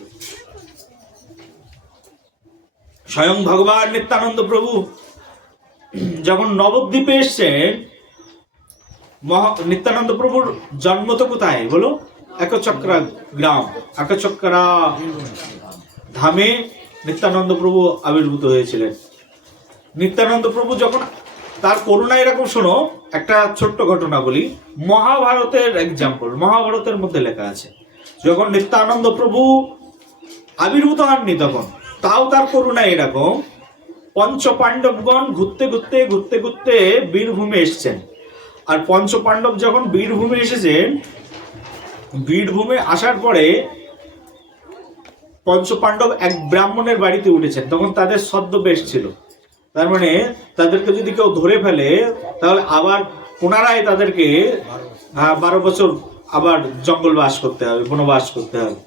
স্বয়ং ভগবান নিত্যানন্দ প্রভু যখন নবদ্বীপে এসছেন, নিত্যানন্দ প্রভুর জন্ম তো কোথায় বলো? একচক্রা গ্রাম, একচক্রা ধামে নিত্যানন্দ প্রভু আবির্ভূত হয়েছিলেন। নিত্যানন্দ প্রভু যখন তার করুণা এরকম, শোনো একটা ছোট্ট ঘটনা বলি। মহাভারতের এক্সাম্পল, মহাভারতের মধ্যে লেখা আছে যখন নিত্যানন্দ প্রভু আবির্ভূত হননি তখন, তাও তার করুণা এরকম পঞ্চপাণ্ডবগণ ঘুরতে ঘুরতে ঘুরতে ঘুরতে বীরভূমে এসছেন। আর পঞ্চপাণ্ডব যখন বীরভূমে এসেছেন, বীরভূমে আসার পরে পঞ্চপাণ্ডব এক ব্রাহ্মণের বাড়িতে উঠেছেন। তখন তাদের ছদ্মবেশ ছিল, তার মানে তাদেরকে যদি কেউ ধরে ফেলে তাহলে আবার পুনরায় তাদেরকে 12 বছর আবার জঙ্গল বাস করতে হবে, বনবাস করতে হবে।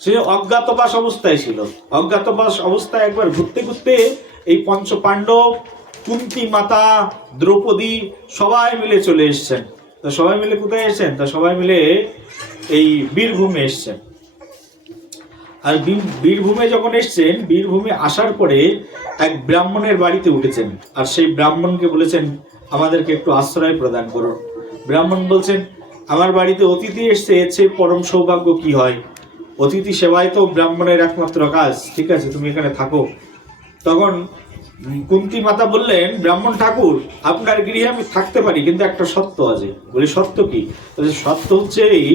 সে অজ্ঞাতবাস অবস্থায় ছিল। অজ্ঞাতবাস অবস্থায় একবার ঘুরতে ঘুরতে এই পঞ্চপাণ্ডব, কুন্তী মাতা, দ্রৌপদী সবাই মিলে চলে এসছেন। তা সবাই মিলে কোথায় এসছেন? তা সবাই মিলে এই বীরভূমে এসছেন। আর বীরভূমে যখন এসছেন, বীরভূমে আসার পরে এক ব্রাহ্মণের বাড়িতে উঠেছেন। আর সেই ব্রাহ্মণকে বলেছেন, আমাদেরকে একটু আশ্রয় প্রদান করুন। ব্রাহ্মণ বলছেন, আমার বাড়িতে অতিথি এসছে, এর চেয়ে পরম সৌভাগ্য কি হয়? অতিথি সেবাই তো ব্রাহ্মণের একমাত্র কাজ। ঠিক আছে, তুমি এখানে থাকো। তখন কুন্তী মাতা বললেন, ব্রাহ্মণ ঠাকুর, আপনার গৃহে আমি থাকতে পারি, কিন্তু একটা শর্ত আছে। বলি, শর্ত কি? শর্ত হচ্ছে এই,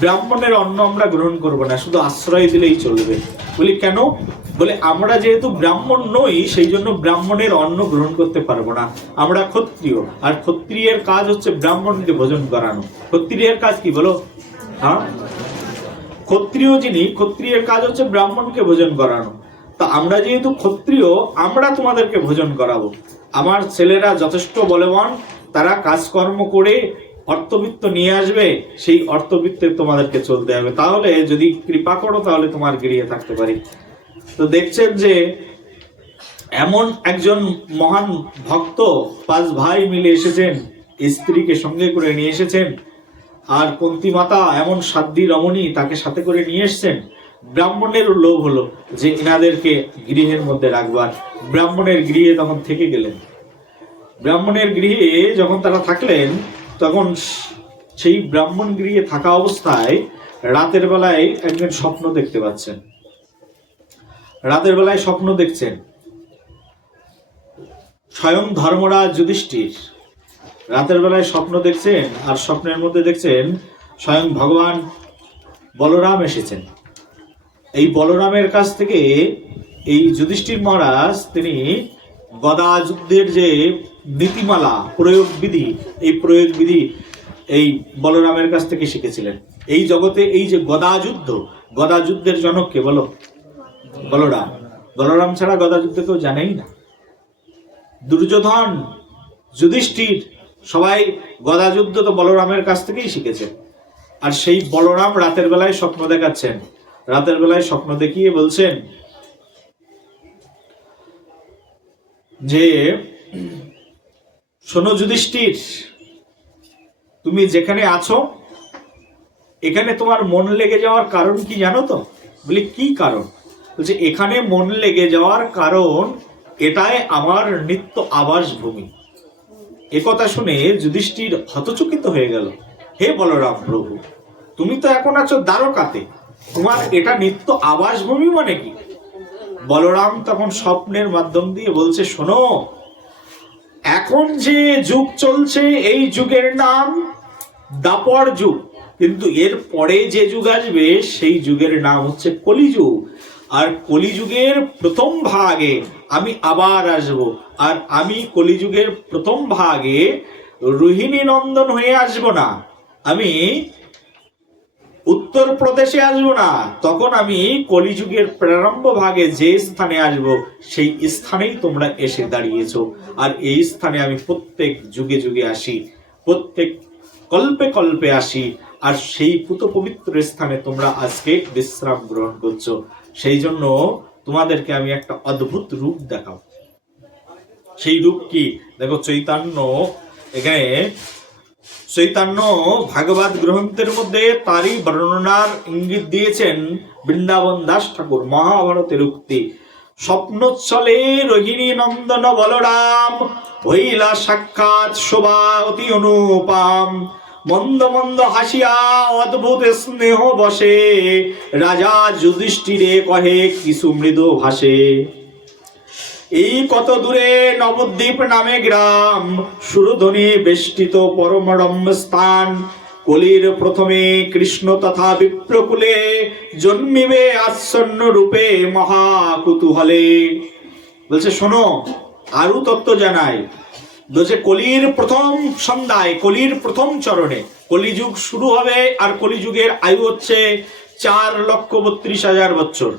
ব্রাহ্মণের অন্ন আমরা গ্রহণ করবো না, শুধু আশ্রয় দিলেই চলবে। বলি, কেন? বলে, আমরা যেহেতু ব্রাহ্মণ নই, সেই জন্য ব্রাহ্মণের অন্ন গ্রহণ করতে পারবো না। আমরা ক্ষত্রিয়, আর ক্ষত্রিয়ের কাজ হচ্ছে ব্রাহ্মণকে ভোজন করানো। ক্ষত্রিয়ের কাজ কি বলো? হ্যাঁ, ক্ষত্রিয় যিনি, ক্ষত্রিয়ের কাজ হচ্ছে ব্রাহ্মণকে ভোজন করানো। তা আমরা যেহেতু ক্ষত্রিয়, আমরা তোমাদেরকে ভোজন করাবো। আমার ছেলেরা যথেষ্ট বলবান, তারা কাজকর্ম করে অর্থবিত্ত নিয়ে আসবে, সেই অর্থবিত্তে তোমাদেরকে চলতে হবে। তাহলে যদি কৃপা করো তাহলে তোমার গৃহে থাকতে পারি। তো দেখছেন যে এমন একজন মহান ভক্ত 5 ভাই মিলে এসেছেন, স্ত্রীকে সঙ্গে করে নিয়ে এসেছেন। আর কুন্তী মাতা এমন সাধ্বী রমণী, তাকে সাথে করে নিয়ে এসছেন। ব্রাহ্মণের লোভ হলো যে এনাদেরকে গৃহের মধ্যে রাখবার। ব্রাহ্মণের গৃহে তখন থেকে গেলেন। ব্রাহ্মণের গৃহে যখন তারা থাকলেন, তখন সেই ব্রাহ্মণ গৃহে থাকা অবস্থায় রাতের বেলায় একজন স্বপ্ন দেখতে পাচ্ছেন। রাতের বেলায় স্বপ্ন দেখছেন স্বয়ং ধর্মরাজ যুধিষ্ঠির। রাতের বেলায় স্বপ্ন দেখছেন, আর স্বপ্নের মধ্যে দেখছেন স্বয়ং ভগবান বলরাম এসেছেন। এই বলরামের কাছ থেকে এই যুধিষ্ঠির মহারাজ তিনি গদা যুদ্ধের যে নীতিমালা, প্রয়োগ বিধি, এই প্রয়োগ বিধি এই বলরামের কাছ থেকে শিখেছিলেন। এই জগতে এই যে গদা যুদ্ধের জনক কে বলো? বলরাম। বলরাম ছাড়া গদা যুদ্ধ কেউ জানেই না। দুর্যোধন, যুধিষ্ঠির সবাই গদা যুদ্ধ তো বলরামের কাছ থেকেই শিখেছে। আর সেই বলরাম রাতের বেলায় স্বপ্ন দেখাচ্ছেন। রাতের বেলায় স্বপ্ন দেখিয়ে বলছেন যে, শোনো যুধিষ্ঠির, তুমি যেখানে আছো এখানে তোমার মন লেগে যাওয়ার কারণ কি জানো তো? বলি, কি কারণ? বলছে, এখানে মন লেগে যাওয়ার কারণ এটাই আমার নিত্য আবাস ভূমি। একথা শুনে যুধিষ্ঠির হতচকিত হয়ে গেল। হে বলরাম প্রভু, তুমি তো এখন আছো দ্বারকাতে, তোমার এটা নিত্য আবাস ভূমি মানে কি? বলরাম তখন স্বপ্নের মাধ্যম দিয়ে বলছে, শোনো, এখন যে যুগ চলছে এই যুগের নাম দাপর যুগ, কিন্তু এর পরে যে যুগ আসবে সেই যুগের নাম হচ্ছে কলিযুগ। আর কলিযুগের প্রথম ভাগে আমি আবার আসব। আর আমি কলিযুগের প্রথম ভাগে রোহিণী নন্দন হয়ে আসব না, আমি উত্তর প্রদেশে আসবো না। তখন আমি কলিযুগের প্রারম্ভ ভাগে যে স্থানে আসব, সেই স্থানেই তোমরা এসে দাঁড়িয়েছো। আর এই স্থানে আমি প্রত্যেক যুগে যুগে আসি, প্রত্যেক কল্পে কল্পে আসি। আর সেই পুত পবিত্র স্থানে তোমরা আজকে বিশ্রাম গ্রহণ করছো। সেই জন্য তোমাদেরকে আমি একটা অদ্ভুত রূপ দেখাবো। সেই রূপ কি? দেখো, এখানে চৈতন্য ভাগবত গ্রন্থের মধ্যে তারই বর্ণনার ইঙ্গিত দিয়েছেন বৃন্দাবন দাস ঠাকুর। মহাভারতের উক্তি, স্বপ্নোচ্ছলে রোহিণী নন্দন বলরাম হইলা সাক্ষাৎ শোভা অতি অনুপাম। মন্দ মন্দ হাসিয়া অদ্ভুত স্নেহ বসে, রাজা যুধিষ্ঠিরে কহে কিছু মৃদু ভাসে। এই কত দূরে নবদ্বীপ নামে গ্রাম, সুরধ্বনি বেষ্টিত পরমরম্য স্থান। কলির প্রথমে কৃষ্ণ তথা বিপ্রকুলে, জন্মিবে আচ্ছন্ন রূপে মহা কুতূহলে। বলছে শোনো, আরো তত্ত্ব জানাই। বলছে কলির প্রথম সন্ধ্যায়, কলির প্রথম চরণে কলিযুগ শুরু হবে, আর কলিযুগের আয়ু হচ্ছে 4,32,000 বছর।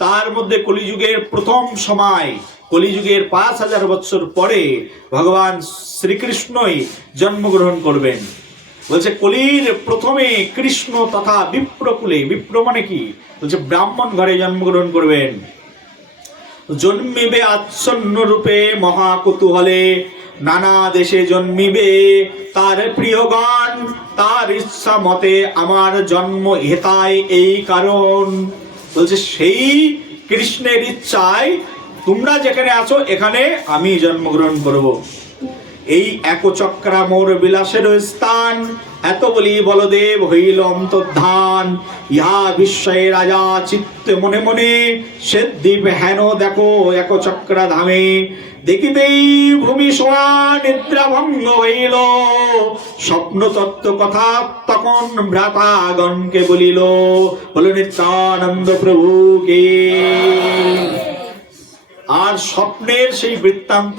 তার মধ্যে কলিযুগের প্রথম সময়, কলিযুগের 5,000 বছর পরে ভগবান শ্রীকৃষ্ণই জন্মগ্রহণ করবেন। বলছে কলির প্রথমে কৃষ্ণ তথা বিপ্রকুলে, বিপ্র মানে কি, বলছে ব্রাহ্মণ ঘরে জন্মগ্রহণ করবেন। জন্মিবে আচ্ছন্ন রূপে মহাকুতূহলে, নানা দেশে জন্মিবে তার প্রিয়গণ, তার ইচ্ছা মতে আমার জন্ম হেতায় এই কারণ। বলছে সেই কৃষ্ণের ইচ্ছায় তোমরা যেখানে আছো এখানে আমি জন্মগ্রহণ করব। এই একচক্রা মোর বিলাসের স্থান, এত বলি বলদেব হইল অন্তর্ধান। ইহা বিস্ময়ে রাজা চিত্তে মনে মনে, সে দ্বীপ হেন দেখো একচক্রা ধামে। দেখিতেই ভূমি সোয়া নিদ্রা ভঙ্গ হইল, স্বপ্ন তত্ত্ব কথা তখন ভ্রাতাগণকে বলিল। বলো নিত্যানন্দ প্রভুকে। আর স্বপ্নের সেই বৃত্তান্ত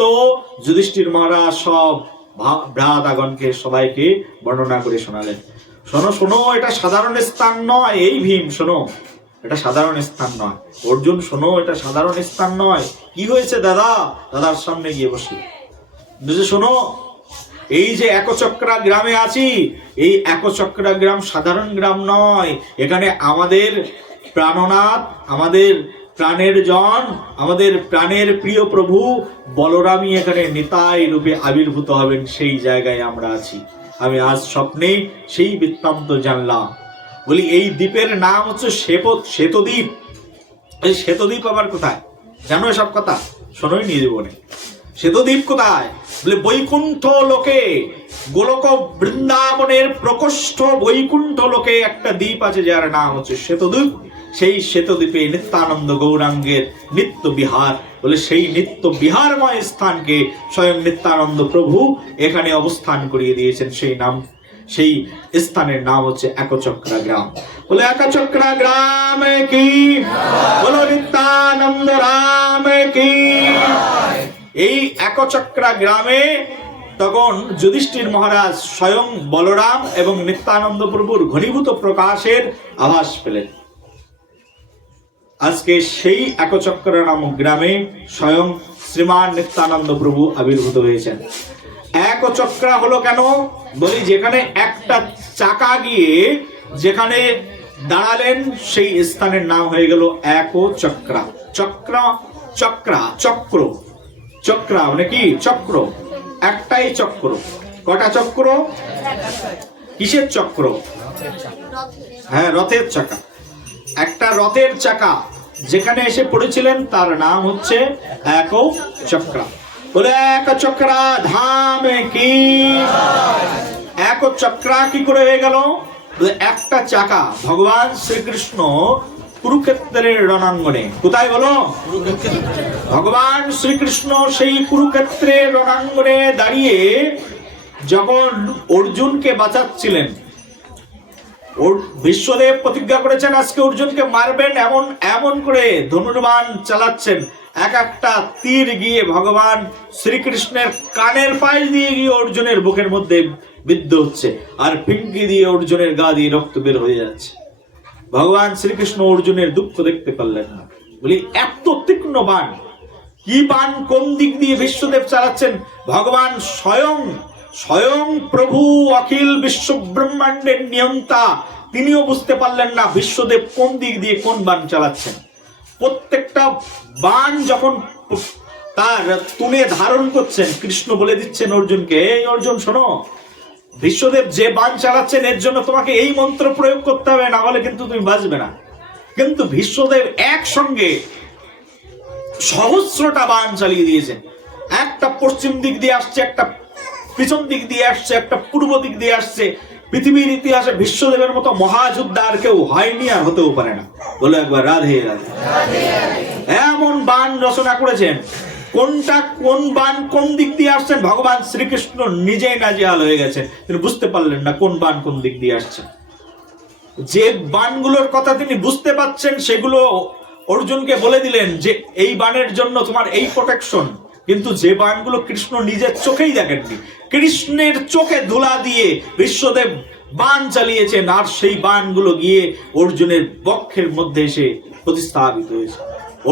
যুধিষ্ঠির মহারাজ সব ভ্রাতাগণকে সবাইকে বর্ণনা করে শোনালেন। শোনো শোনো, এটা সাধারণ স্থান নয়। এই ভীম শোনো, এটা সাধারণ স্থান নয়। অর্জুন শোনো, এটা সাধারণ স্থান নয়। কি হয়েছে দাদা? দাদার সামনে গিয়ে বসে বুঝে শোনো, এই যে একচক্রা গ্রামে আছি, এই একচক্রা গ্রাম সাধারণ গ্রাম নয়। এখানে আমাদের প্রাণনাথ, আমাদের প্রাণের জন, আমাদের প্রাণের প্রিয় প্রভু বলরামই এখানে নিতাই রূপে আবির্ভূত হবেন। সেই জায়গায় আমরা আছি। আমি আজ স্বপ্নে সেই বৃত্তান্ত জানলাম। বলি এই দ্বীপের নাম হচ্ছে শ্বেতদ্বীপ। এই শ্বেতদ্বীপ আবার কোথায় জানো? এসব কথা শোনোই নিয়ে জীবনে। শ্বেতদ্বীপ কোথায়? বলে বৈকুণ্ঠ লোকে, গোলক বৃন্দাবনের প্রকোষ্ঠ বৈকুণ্ঠ লোকে একটা দ্বীপ আছে যার নাম হচ্ছে শ্বেতদ্বীপ। সেই শ্বেতদ্বীপে নিত্যানন্দ গৌরাঙ্গের নিত্য বিহার। বলে সেই নিত্য বিহারময় স্থানকে স্বয়ং নিত্যানন্দ প্রভু এখানে অবস্থান করিয়ে দিয়েছেন। সেই নাম, সেই স্থানের নাম হচ্ছে একচক্রা গ্রাম। বলে একচক্রা গ্রাম কি, বলো নিত্যানন্দ রাম কি। এই একচক্রা গ্রামে তখন যুধিষ্ঠির মহারাজ স্বয়ং বলরাম এবং নিত্যানন্দ প্রভুর ঘনীভূত প্রকাশের আভাস পেলেন। আজকে সেই একচক্রা নামক গ্রামে স্বয়ং শ্রীমান নিত্যানন্দ প্রভু আবির্ভূত হয়েছেন। একচক্রা হলো কেন? বলি যেখানে একটা চাকা গিয়ে যেখানে দাঁড়ালেন সেই স্থানের নাম হয়ে গেল একচক্রা। চক্র, চক্রা, চক্র, চক্রা মানে কি? চক্র, একটাই চক্র। কটা চক্র? কিসের চক্র? হ্যাঁ, রথের চাকা। একটা রথের চাকা যেখানে এসে পড়েছিলেন তার নাম হচ্ছে একচক্রা। বলে একচক্রা ধাম কি। একচক্রা কি করে হয়ে গেল? একটা চাকা ভগবান শ্রীকৃষ্ণ কুরুক্ষেত্রের রণাঙ্গনে। কোথায় বলো? ভগবান শ্রীকৃষ্ণ সেই কুরুক্ষেত্রের রণাঙ্গনে দাঁড়িয়ে যখন অর্জুনকে বাঁচাচ্ছিলেন, বিশ্বদেব প্রতিজ্ঞা করেছেন আজকে অর্জুনকে মারবেন, এমন এমন করে ধনুর্বাণ চালাচ্ছেন। এক একটা তীর গিয়ে ভগবান শ্রীকৃষ্ণের কানের পাশ দিয়ে গিয়ে অর্জুনের বুকের মধ্যে বিদ্ধ হচ্ছে, আর পিঙ্কি দিয়ে অর্জুনের গা দিয়ে রক্ত বের হয়ে যাচ্ছে। ভগবান শ্রীকৃষ্ণ অর্জুনের দুঃখ দেখতে পারলেন না। বলি এত তীক্ষ্ণ বাণ, কি বাণ, কোন দিক দিয়ে বিশ্বদেব চালাচ্ছেন? ভগবান স্বয়ং, স্বয়ং প্রভু অখিল বিশ্ব ব্রহ্মাণ্ডের নিয়ন্তা, তিনিও বুঝতে পারলেন না বিশ্বদেব কোন দিক দিয়ে কোন বাণ চালাচ্ছেন। প্রত্যেকটা বাণ যখন তার তুলে ধারণ করছেন, কৃষ্ণ বলে দিচ্ছেন অর্জুনকে, এই অর্জুন শোনো, বিশ্বদেব যে বাণ চালাচ্ছেন এর জন্য তোমাকে এই মন্ত্র প্রয়োগ করতে হবে, না হলে কিন্তু তুমি বাঁচবে না। কিন্তু বিশ্বদেব একসঙ্গে সহস্রটা বাণ চালিয়ে দিয়েছেন। একটা পশ্চিম দিক দিয়ে আসছে, একটা পিছন দিক দিয়ে আসছে, একটা পূর্ব দিক দিয়ে আসছে। পৃথিবীর ইতিহাসে বিশ্বদেবের মতো মহাযোদ্ধা আর কেউ হয়নি, আর হতেও পারে না। বলো একবার রাধে রাধে। এমন বাণ রচনা করেছেন, কোনটা কোন বাণ কোন দিক দিয়ে আসছেন ভগবান শ্রীকৃষ্ণ নিজেই নাজেহাল হয়ে গেছেন। তিনি বুঝতে পারলেন না কোন বাণ কোন দিক দিয়ে আসছে। যে বাণগুলোর কথা তিনি বুঝতে পারছেন সেগুলো অর্জুনকে বলে দিলেন যে এই বাণের জন্য তোমার এই প্রোটেকশন, কিন্তু যে বাণগুলো কৃষ্ণ নিজের চোখেই দেখেননি, কৃষ্ণের চোখে ধুলা দিয়ে বিশ্বদেব বাণ চালিয়েছেন, আর সেই বাণগুলো গিয়ে অর্জুনের বক্ষের মধ্যে এসে প্রতিস্থাপিত হয়েছে।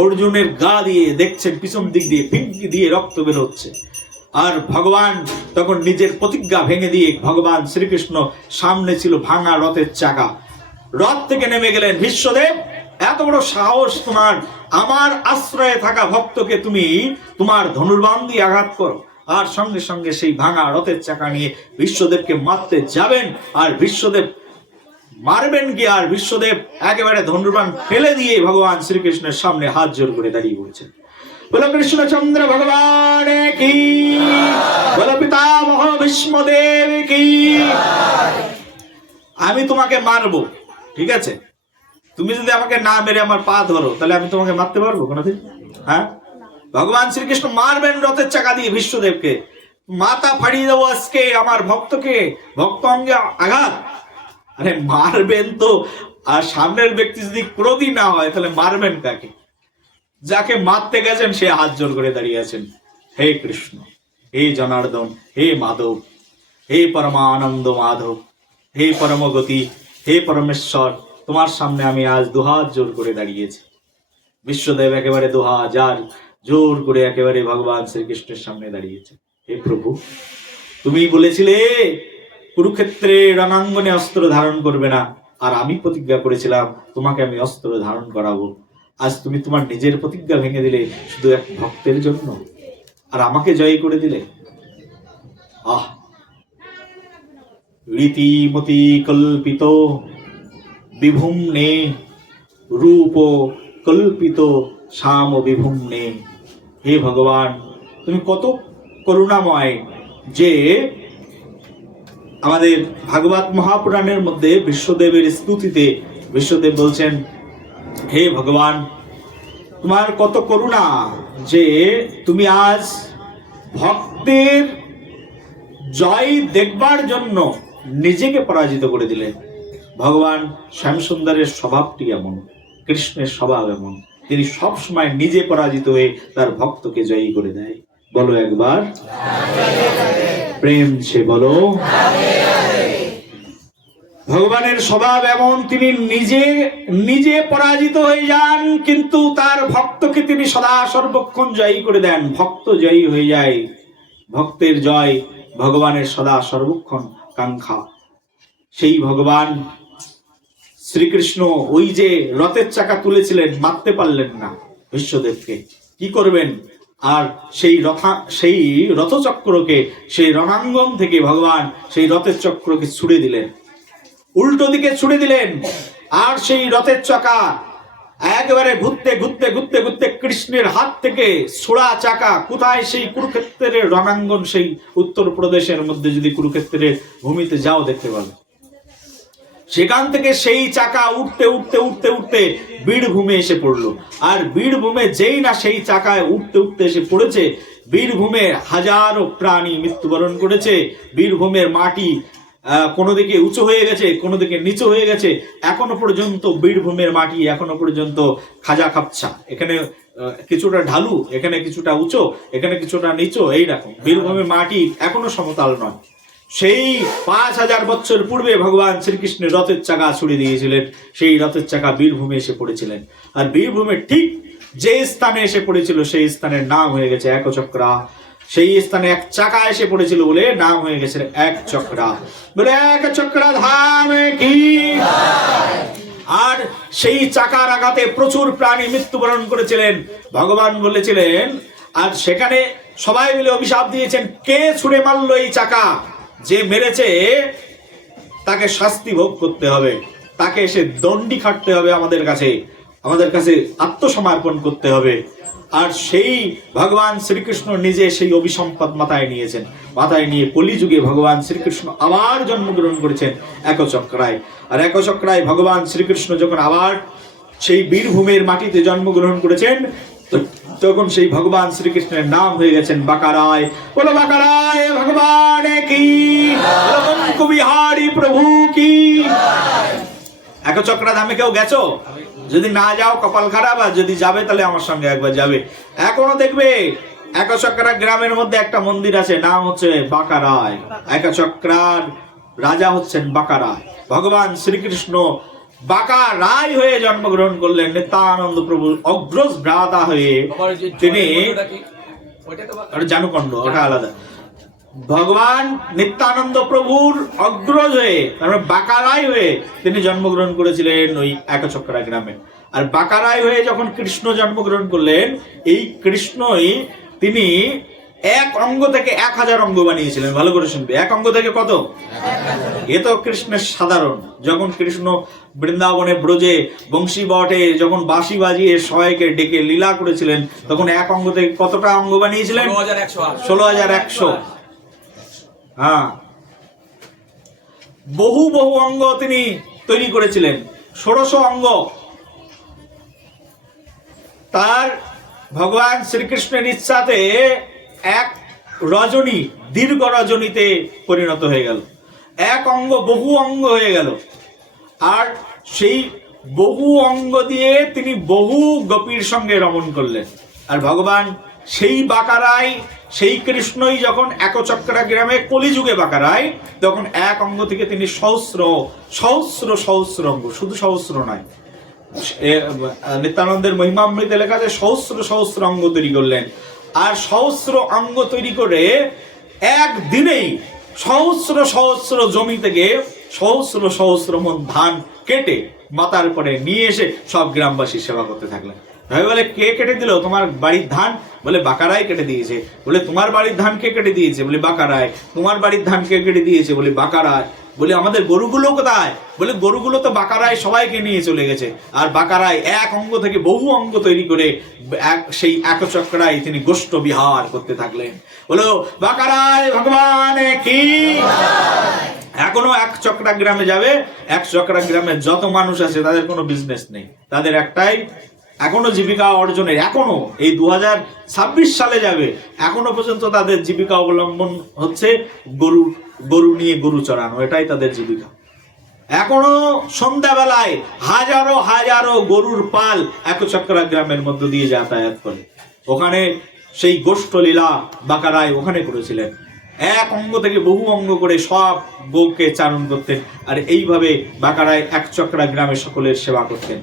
অর্জুনের গা দিয়ে দেখছেন পিছন দিক দিয়ে পিঙ্কি দিয়ে রক্ত বের হচ্ছে। আর ভগবান তখন নিজের প্রতিজ্ঞা ভেঙে দিয়ে, ভগবান শ্রীকৃষ্ণ সামনে ছিল ভাঙা রথের চাকা, রথ থেকে নেমে গেলেন। বিশ্বদেব, এত বড় সাহস তোমার, আমার আশ্রয়ে থাকা ভক্তকে তুমি তোমার ধনুর্বাণ দিয়ে আঘাত করো। আর সঙ্গে সঙ্গে সেই ভাঙা রথের চাকা নিয়ে বিশ্বদেবকে মারতে যাবেন, আর বিশ্বদেব মারবেন কি, আর বিশ্বদেব একেবারে ধনুর্বাণ ফেলে দিয়ে ভগবান শ্রীকৃষ্ণের সামনে হাত জোর করে দাঁড়িয়ে পড়েছেন। বলো কৃষ্ণচন্দ্র ভগবান কি, বলো পিতামহ ভীষ্মদেব কি। আমি তোমাকে মারবো, ঠিক আছে, তুমি যদি আমাকে না মেরে আমার পা ধরো তাহলে আমি তোমাকে মারতে পারবো কোনোদিন? হ্যাঁ, ভগবান শ্রীকৃষ্ণ মারবেন রথের চাকা দিয়ে বিশ্বদেবকে, মাথা ফাড়িয়ে দেবো আজকে আমার ভক্তকে, ভক্ত অঙ্গে আঘাত। আরে মারবেন তো, আর সামনের ব্যক্তি যদি ক্রোধী না হয় তাহলে মারবেন কাকে? যাকে মারতে গেছেন সে হাত জোর করে দাঁড়িয়ে আছেন। হে কৃষ্ণ, হে জনার্দন, হে মাধব, হে পরমানন্দ মাধব, হে পরমগতি, হে পরমেশ্বর, তোমার সামনে আমি আজ দুহাত জোর করে দাঁড়িয়েছি। বিশ্বদেব একেবারে দুহাজার জোর করে একেবারে ভগবান শ্রীকৃষ্ণের সামনে দাঁড়িয়েছে। হে প্রভু, তুমি বলেছিলে কুরুক্ষেত্রে রণাঙ্গনে অস্ত্র ধারণ করবে না, আর আমি প্রতিজ্ঞা করেছিলাম তোমাকে আমি অস্ত্র ধারণ করাবো। আজ তুমি তোমার নিজের প্রতিজ্ঞা ভেঙে দিলে শুধু এক ভক্তের জন্য, আর আমাকে জয় করে দিলে। আহ, রীতিমতি কল্পিত বিভুম্নে রূপ কল্পিত শ্যাম বিভুম্নে। হে ভগবান, তুমি কত করুণাময় যে আমাদের ভাগবত মহাপুরাণের মধ্যে বিশ্বদেবের স্তুতিতে বিশ্বদেব বলছেন, হে ভগবান, তোমার কত করুণা যে তুমি আজ ভক্তের জয় দেখবার জন্য নিজেকে পরাজিত করে দিলে। ভগবান শ্যামসুন্দরের স্বভাবটি এমন, কৃষ্ণের স্বভাব এমন, তিনি সব সময় নিজে পরাজিত হয়ে তার ভক্তকে জয়ী করে দেয়। বলো একবার প্রেম সে বলো। ভগবানের স্বভাব এমন, তিনি নিজে নিজে পরাজিত হয়ে যান, কিন্তু তার ভক্তকে তিনি সদা সর্বক্ষণ জয়ী করে দেন। ভক্ত জয়ী হয়ে যায়, ভক্তের জয় ভগবানের সদা সর্বক্ষণ কাঙ্ক্ষা। সেই ভগবান শ্রীকৃষ্ণ ওই যে রথের চাকা তুলেছিলেন, মারতে পারলেন না বিশ্বদেবকে, কি করবেন? আর সেই রথচক্রকে, সেই রণাঙ্গন থেকে ভগবান সেই রথের চক্রকে ছুড়ে দিলেন, উল্টো দিকে ছুড়ে দিলেন। আর সেই রথের চাকা একেবারে ঘুরতে ঘুরতে ঘুরতে ঘুরতে কৃষ্ণের হাত থেকে ছোড়া চাকা কোথায়? সেই কুরুক্ষেত্রের রণাঙ্গন, সেই উত্তরপ্রদেশের মধ্যে যদি কুরুক্ষেত্রের ভূমিতে যাও দেখতে পাবে, সেখান থেকে সেই চাকা উঠতে উঠতে উঠতে উঠতে বীরভূমে এসে পড়লো। আর বীরভূমে যেই না সেই চাকায় উঠতে উঠতে এসে পড়েছে, বীরভূমে হাজারো প্রাণী মৃত্যুবরণ করেছে। বীরভূমের মাটি কোনো দিকে উঁচু হয়ে গেছে, কোনো দিকে নিচু হয়ে গেছে। এখনো পর্যন্ত বীরভূমের মাটি এখনো পর্যন্ত খাজা খাপছা, এখানে কিছুটা ঢালু, এখানে কিছুটা উঁচু, এখানে কিছুটা নিচু, এইরকম বীরভূমের মাটি এখনো সমতল নয়। সেই 5000 বছর পূর্বে ভগবান শ্রীকৃষ্ণের রথের চাকা ছুড়ে দিয়েছিলেন, সেই রথের চাকা বীরভূমে এসে পড়েছিলেন। আর বীরভূমে ঠিক যে স্থানে এসে পড়েছিল সেই স্থানের নাম হয়ে গেছে একচক্রা। সেই স্থানে এক চাকা এসে পড়েছিল বলে নাম হয়ে গেছে একচক্রা। বলে একচক্রা ধাম কি। আর সেই চাকার আঘাতে প্রচুর প্রাণী মৃত্যুবরণ করেছিলেন। ভগবান বলেছিলেন, আর সেখানে সবাই মিলে অভিশাপ দিয়েছেন, কে ছুড়ে মারলো এই চাকা, যে মেরেছে তাকে শাস্তি ভোগ করতে হবে, তাকে এসে দণ্ডি খাটতে হবে, আমাদের কাছে আত্মসমর্পণ করতে হবে। আর সেই ভগবান শ্রীকৃষ্ণ নিজে সেই অভিসম্পদ মাথায় নিয়েছেন, মাথায় নিয়ে কলিযুগে ভগবান শ্রীকৃষ্ণ আবার জন্মগ্রহণ করেছেন একচক্রায়। আর একচক্রায় ভগবান শ্রীকৃষ্ণ যখন আবার সেই বীরভূমের মাটিতে জন্মগ্রহণ করেছেন, তখন সেই ভগবান শ্রীকৃষ্ণের নাম হয়ে গেছেন বাকারায়। বলো বাকারায় ভগবান কি, বিহারী প্রভু কি। একচক্রা ধামে কেউ গেছো? যদি না যাও কপাল খারাপ, আর যদি যাবে তাহলে আমার সঙ্গে একবার যাবে। এখনো দেখবে একচক্রা গ্রামের মধ্যে একটা মন্দির আছে, নাম হচ্ছে বাঁকারায়। একচক্রার রাজা হচ্ছেন বাঁকারায়। ভগবান শ্রীকৃষ্ণ বাঁকারায় হয়ে জন্মগ্রহণ করলেন, নিত্যানন্দ প্রভুর অগ্রজ ভ্রাতা হয়ে। তিনি জানুকণ্ড, ওটা আলাদা। ভগবান নিত্যানন্দ প্রভুর অগ্রজ হয়ে, তারপরে বাঁকারায় হয়ে তিনি জন্মগ্রহণ করেছিলেন ওই একচক্রা গ্রামে। আর বাঁকারায় হয়ে যখন কৃষ্ণ জন্মগ্রহণ করলেন, এই কৃষ্ণই তিনি এক অঙ্গ থেকে 1000 অঙ্গ বানিয়েছিলেন। ভালো করে শুনবে, এক অঙ্গ থেকে কত? এ তো কৃষ্ণের সাধারণ। যখন কৃষ্ণ বৃন্দাবনে ব্রজে বংশী বটে যখন বাঁশি বাজিয়ে সবাইকে ডেকে লীলা করেছিলেন, তখন এক অঙ্গ থেকে কতটা অঙ্গ বানিয়েছিলেন? 16,100। হ্যাঁ, বহু বহু অঙ্গ তিনি তৈরি করেছিলেন, 1600 অঙ্গ। তার ভগবান শ্রীকৃষ্ণের ইচ্ছাতে এক রজনী দীর্ঘ রজনীতে পরিণত হয়ে গেল, এক অঙ্গ বহু অঙ্গ হয়ে গেল। আর সেই বহু অঙ্গ দিয়ে তিনি বহু গোপীর সঙ্গে রমণ করলেন। আর ভগবান সেই বাঁকারায়, সেই কৃষ্ণই যখন একচক্রা গ্রামে কলিযুগে বাঁকারায়, তখন এক অঙ্গ থেকে তিনি সহস্র সহস্র সহস্র অঙ্গ, শুধু সহস্র নয়, নিত্যানন্দের মহিমামৃতে লেখা আছে সহস্র সহস্র অঙ্গ তৈরি করলেন। আর সহস্র অঙ্গ তৈরি করে একদিনেই সহস্র সহস্র জমি থেকে সহস্র সহস্র মন ধান কেটে মাথার পরে নিয়ে এসে সব গ্রামবাসী সেবা করতে থাকলেন। ভাই বলে, কে কেটে দিল তোমার বাড়ির ধান? বলে, বাঁকারায় কেটে দিয়েছে। বলে, তোমার বাড়ির ধান কে কেটে দিয়েছে? বলে, বাঁকারায়। তোমার বাড়ির ধান কে কেটে দিয়েছে? বলে, বাঁকারায়। বলে, আমাদের গরুগুলো কোথায়? বলে, গরুগুলো তো বাঁকারায় সবাইকে নিয়ে চলে গেছে। আর বাঁকারায় এক অঙ্গ থেকে বহু অঙ্গ তৈরি করে সেই একচক্রায় তিনি গোষ্ঠ বিহার করতে থাকলেন। বলো, বাঁকারায় ভগবান কি। এখনো একচক্রা গ্রামে যাবে, একচক্রা গ্রামে যত মানুষ আছে তাদের কোনো বিজনেস নেই, তাদের একটাই এখনো জীবিকা অর্জনের, এখনো এই 2026 সালে যাবে, এখনো পর্যন্ত তাদের জীবিকা অবলম্বন হচ্ছে গরু নিয়ে গরু চড়ানো, এটাই তাদের জীবিকা। এখনো সন্ধ্যাবেলায় হাজারো হাজারো গরুর পাল একচক্রা গ্রামের মধ্য দিয়ে যাতায়াত করে। ওখানে সেই গোষ্ঠ লীলা বাঁকারায় ওখানে করেছিলেন, এক অঙ্গ থেকে বহু অঙ্গ করে সব গৌকে চারণ করতেন। আর এইভাবে বাঁকারায় একচক্রা গ্রামে সকলের সেবা করতেন।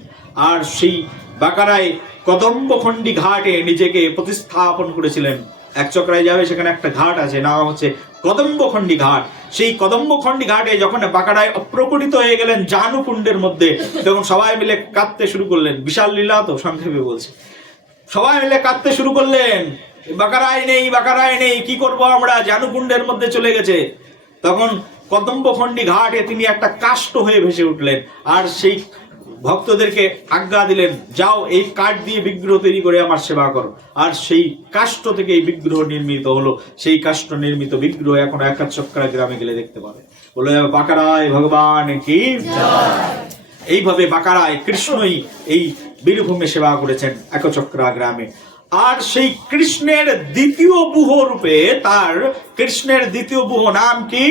আর সেই বাঁকারায় কদম্বখণ্ডী ঘাটে নিজেকে প্রতিস্থাপন করেছিলেন। একচক্রায় যাবে, সেখানে একটা ঘাট আছে, নাম হচ্ছে কদম্বখণ্ডী ঘাট। সেই কদম্বখণ্ডী ঘাটে যখন বাঁকারায় অপ্রকটিত হয়ে গেলেন জানুকুণ্ডের মধ্যে, তখন সবাই মিলে কাঁদতে শুরু করলেন। বিশাল লীলা তো, সংক্ষেপে বলছি। সবাই মিলে কাঁদতে শুরু করলেন, বাঁকারায় নেই, বাঁকারায় নেই, কি করব আমরা, জানুকুণ্ডের মধ্যে চলে গেছে। তখন কদম্বখণ্ডী ঘাটে তিনি একটা কাষ্ঠ হয়ে ভেসে উঠলেন। আর সেই ভক্তদেরকে আজ্ঞা দিলেন, যাও এই কাঠ দিয়ে বিগ্রহ তৈরি করে আমার সেবা করো। আর সেই কাষ্ঠ থেকে এই বিগ্রহ নির্মিত হলো। সেই কাষ্ঠ নির্মিত বিগ্রহ এখন একচক্রা গ্রামে গেলে দেখতে পাবে। বলে, বাঁকারায় ভগবান কি। এইভাবে বাঁকারায় কৃষ্ণই এই বীরভূমে সেবা করেছেন একচক্রা গ্রামে। আর সেই কৃষ্ণের দ্বিতীয় বুহ রূপে, তার কৃষ্ণের দ্বিতীয় বুহ নাম কি?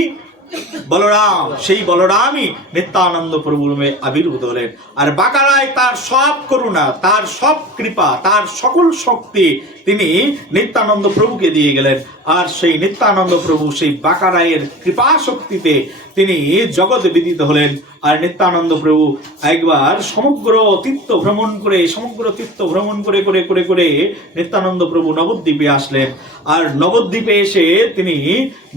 বলরাম। সেই বলরামই নিত্যানন্দ প্রভুর আবির্ভূত হলেন। আর বাঁকারায় তার সব করুণা, তার সব কৃপা, তার সকল শক্তি তিনি নিত্যানন্দ প্রভুকে দিয়ে গেলেন। আর সেই নিত্যানন্দ প্রভু সেই বাঁকারায়ের কৃপা শক্তিতে তিনি জগৎ বিদিত হলেন। আর নিত্যানন্দ প্রভু একবার সমগ্র তীর্থ ভ্রমণ করে করে করে করে নিত্যানন্দ প্রভু নবদ্বীপে আসলেন। আর নবদ্বীপে এসে তিনি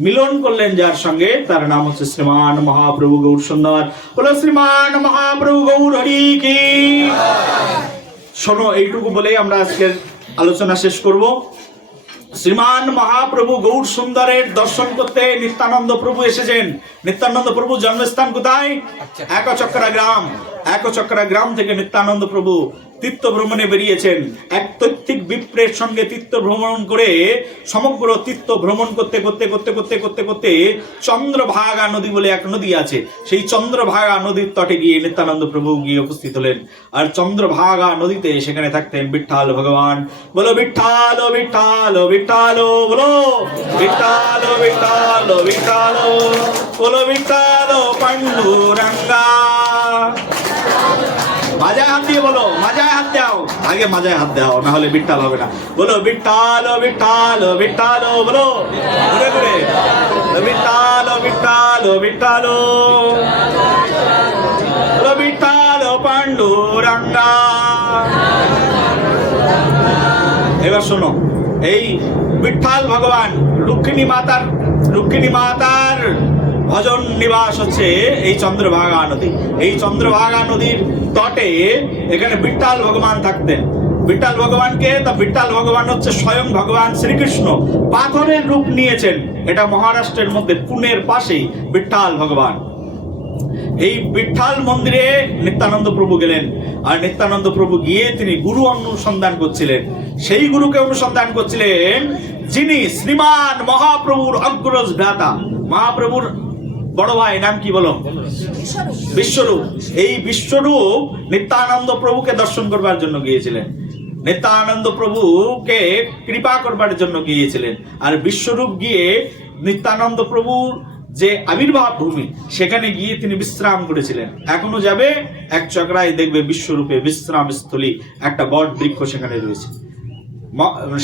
মিলন করলেন যার সঙ্গে, তার নাম হচ্ছে শ্রীমান মহাপ্রভু গৌর সুন্দর। বলো, শ্রীমান মহাপ্রভু গৌর হরি কি। শোনো, এইটুকু বলেই আমরা আজকের আলোচনা শেষ করব। শ্রীমান মহাপ্রভু গৌর সুন্দরের দর্শন করতে নিত্যানন্দ প্রভু এসেছেন। নিত্যানন্দ প্রভু জন্মস্থান কোথায়? একচক্রা গ্রাম। একচক্রা গ্রাম থেকে নিত্যানন্দ প্রভু তীর্থ ভ্রমণে বেরিয়েছেন। এক তৈত্বিক বিপ্রের সঙ্গে তীর্থ ভ্রমণ করে সমগ্র তীর্থ ভ্রমণ করতে করতে করতে করতে করতে করতে চন্দ্রভাগা নদী বলে এক নদী আছে, সেই চন্দ্রভাগা নদীর তটে গিয়ে নিত্যানন্দ প্রভু গিয়ে উপস্থিত হলেন। আর চন্দ্রভাগা নদীতে সেখানে থাকতেন বিঠ্ঠাল ভগবান। বলো, বিঠ্ঠাল বিঠ্ঠাল বিঠ্ঠাল, বলো বিঠ্ঠাল বিঠ্ঠাল বিঠ্ঠাল, বলো বিঠ্ঠাল পাণ্ডুরঙ্গা। মাজায় হাত দিয়ে বলো, মাজায় হাত দাও, আগে মাজায় হাত দাও, না হলে বিট্টাল হবে না। বলো বিট্টাল বিট্টাল বিট্টাল, বলো ঘুরে ঘুরে বিট্টাল বিট্টাল বিট্টাল, বলো বিট্টাল পাণ্ডুরঙ্গা। এবার শোনো, এই বিট্ঠাল ভগবান রুক্মিণী মাতার ভজন নিবাস হচ্ছে এই চন্দ্রভাগা নদী। এই চন্দ্রভাগা নদীর তটে এখানে বিট্ঠাল ভগবান থাকতেন। বিট্ঠাল ভগবানকে, তা বিট্ঠাল ভগবান হচ্ছে স্বয়ং ভগবান শ্রীকৃষ্ণ পাথরের রূপ নিয়েছেন। এটা মহারাষ্ট্রের মধ্যে পুনের পাশেই বিট্ঠাল ভগবান। এই বিট্ঠাল মন্দিরে নিত্যানন্দ প্রভু গেলেন, আর নিত্যানন্দ প্রভু গিয়ে তিনি গুরু অনুসন্ধান করছিলেন। সেই গুরুকে অনুসন্ধান করছিলেন যিনি শ্রীমান মহাপ্রভুর অগ্রজ ভ্রাতা, মহাপ্রভুর বড় ভাই, নাম কি বলো? বিশ্বরূপ। এই বিশ্বরূপ নিত্যানন্দ প্রভুকে দর্শন করবার জন্য গিয়েছিলেন, নিত্যানন্দ প্রভুকে কৃপা করবার জন্য গিয়েছিলেন। আর বিশ্বরূপ গিয়ে নিত্যানন্দ প্রভুর যে আবির্ভাব ভূমি, সেখানে গিয়ে তিনি বিশ্রাম করেছিলেন। এখনো যাবে এক চক্রায়, দেখবে বিশ্বরূপে বিশ্রাম স্থলী একটা বট বৃক্ষ সেখানে রয়েছে।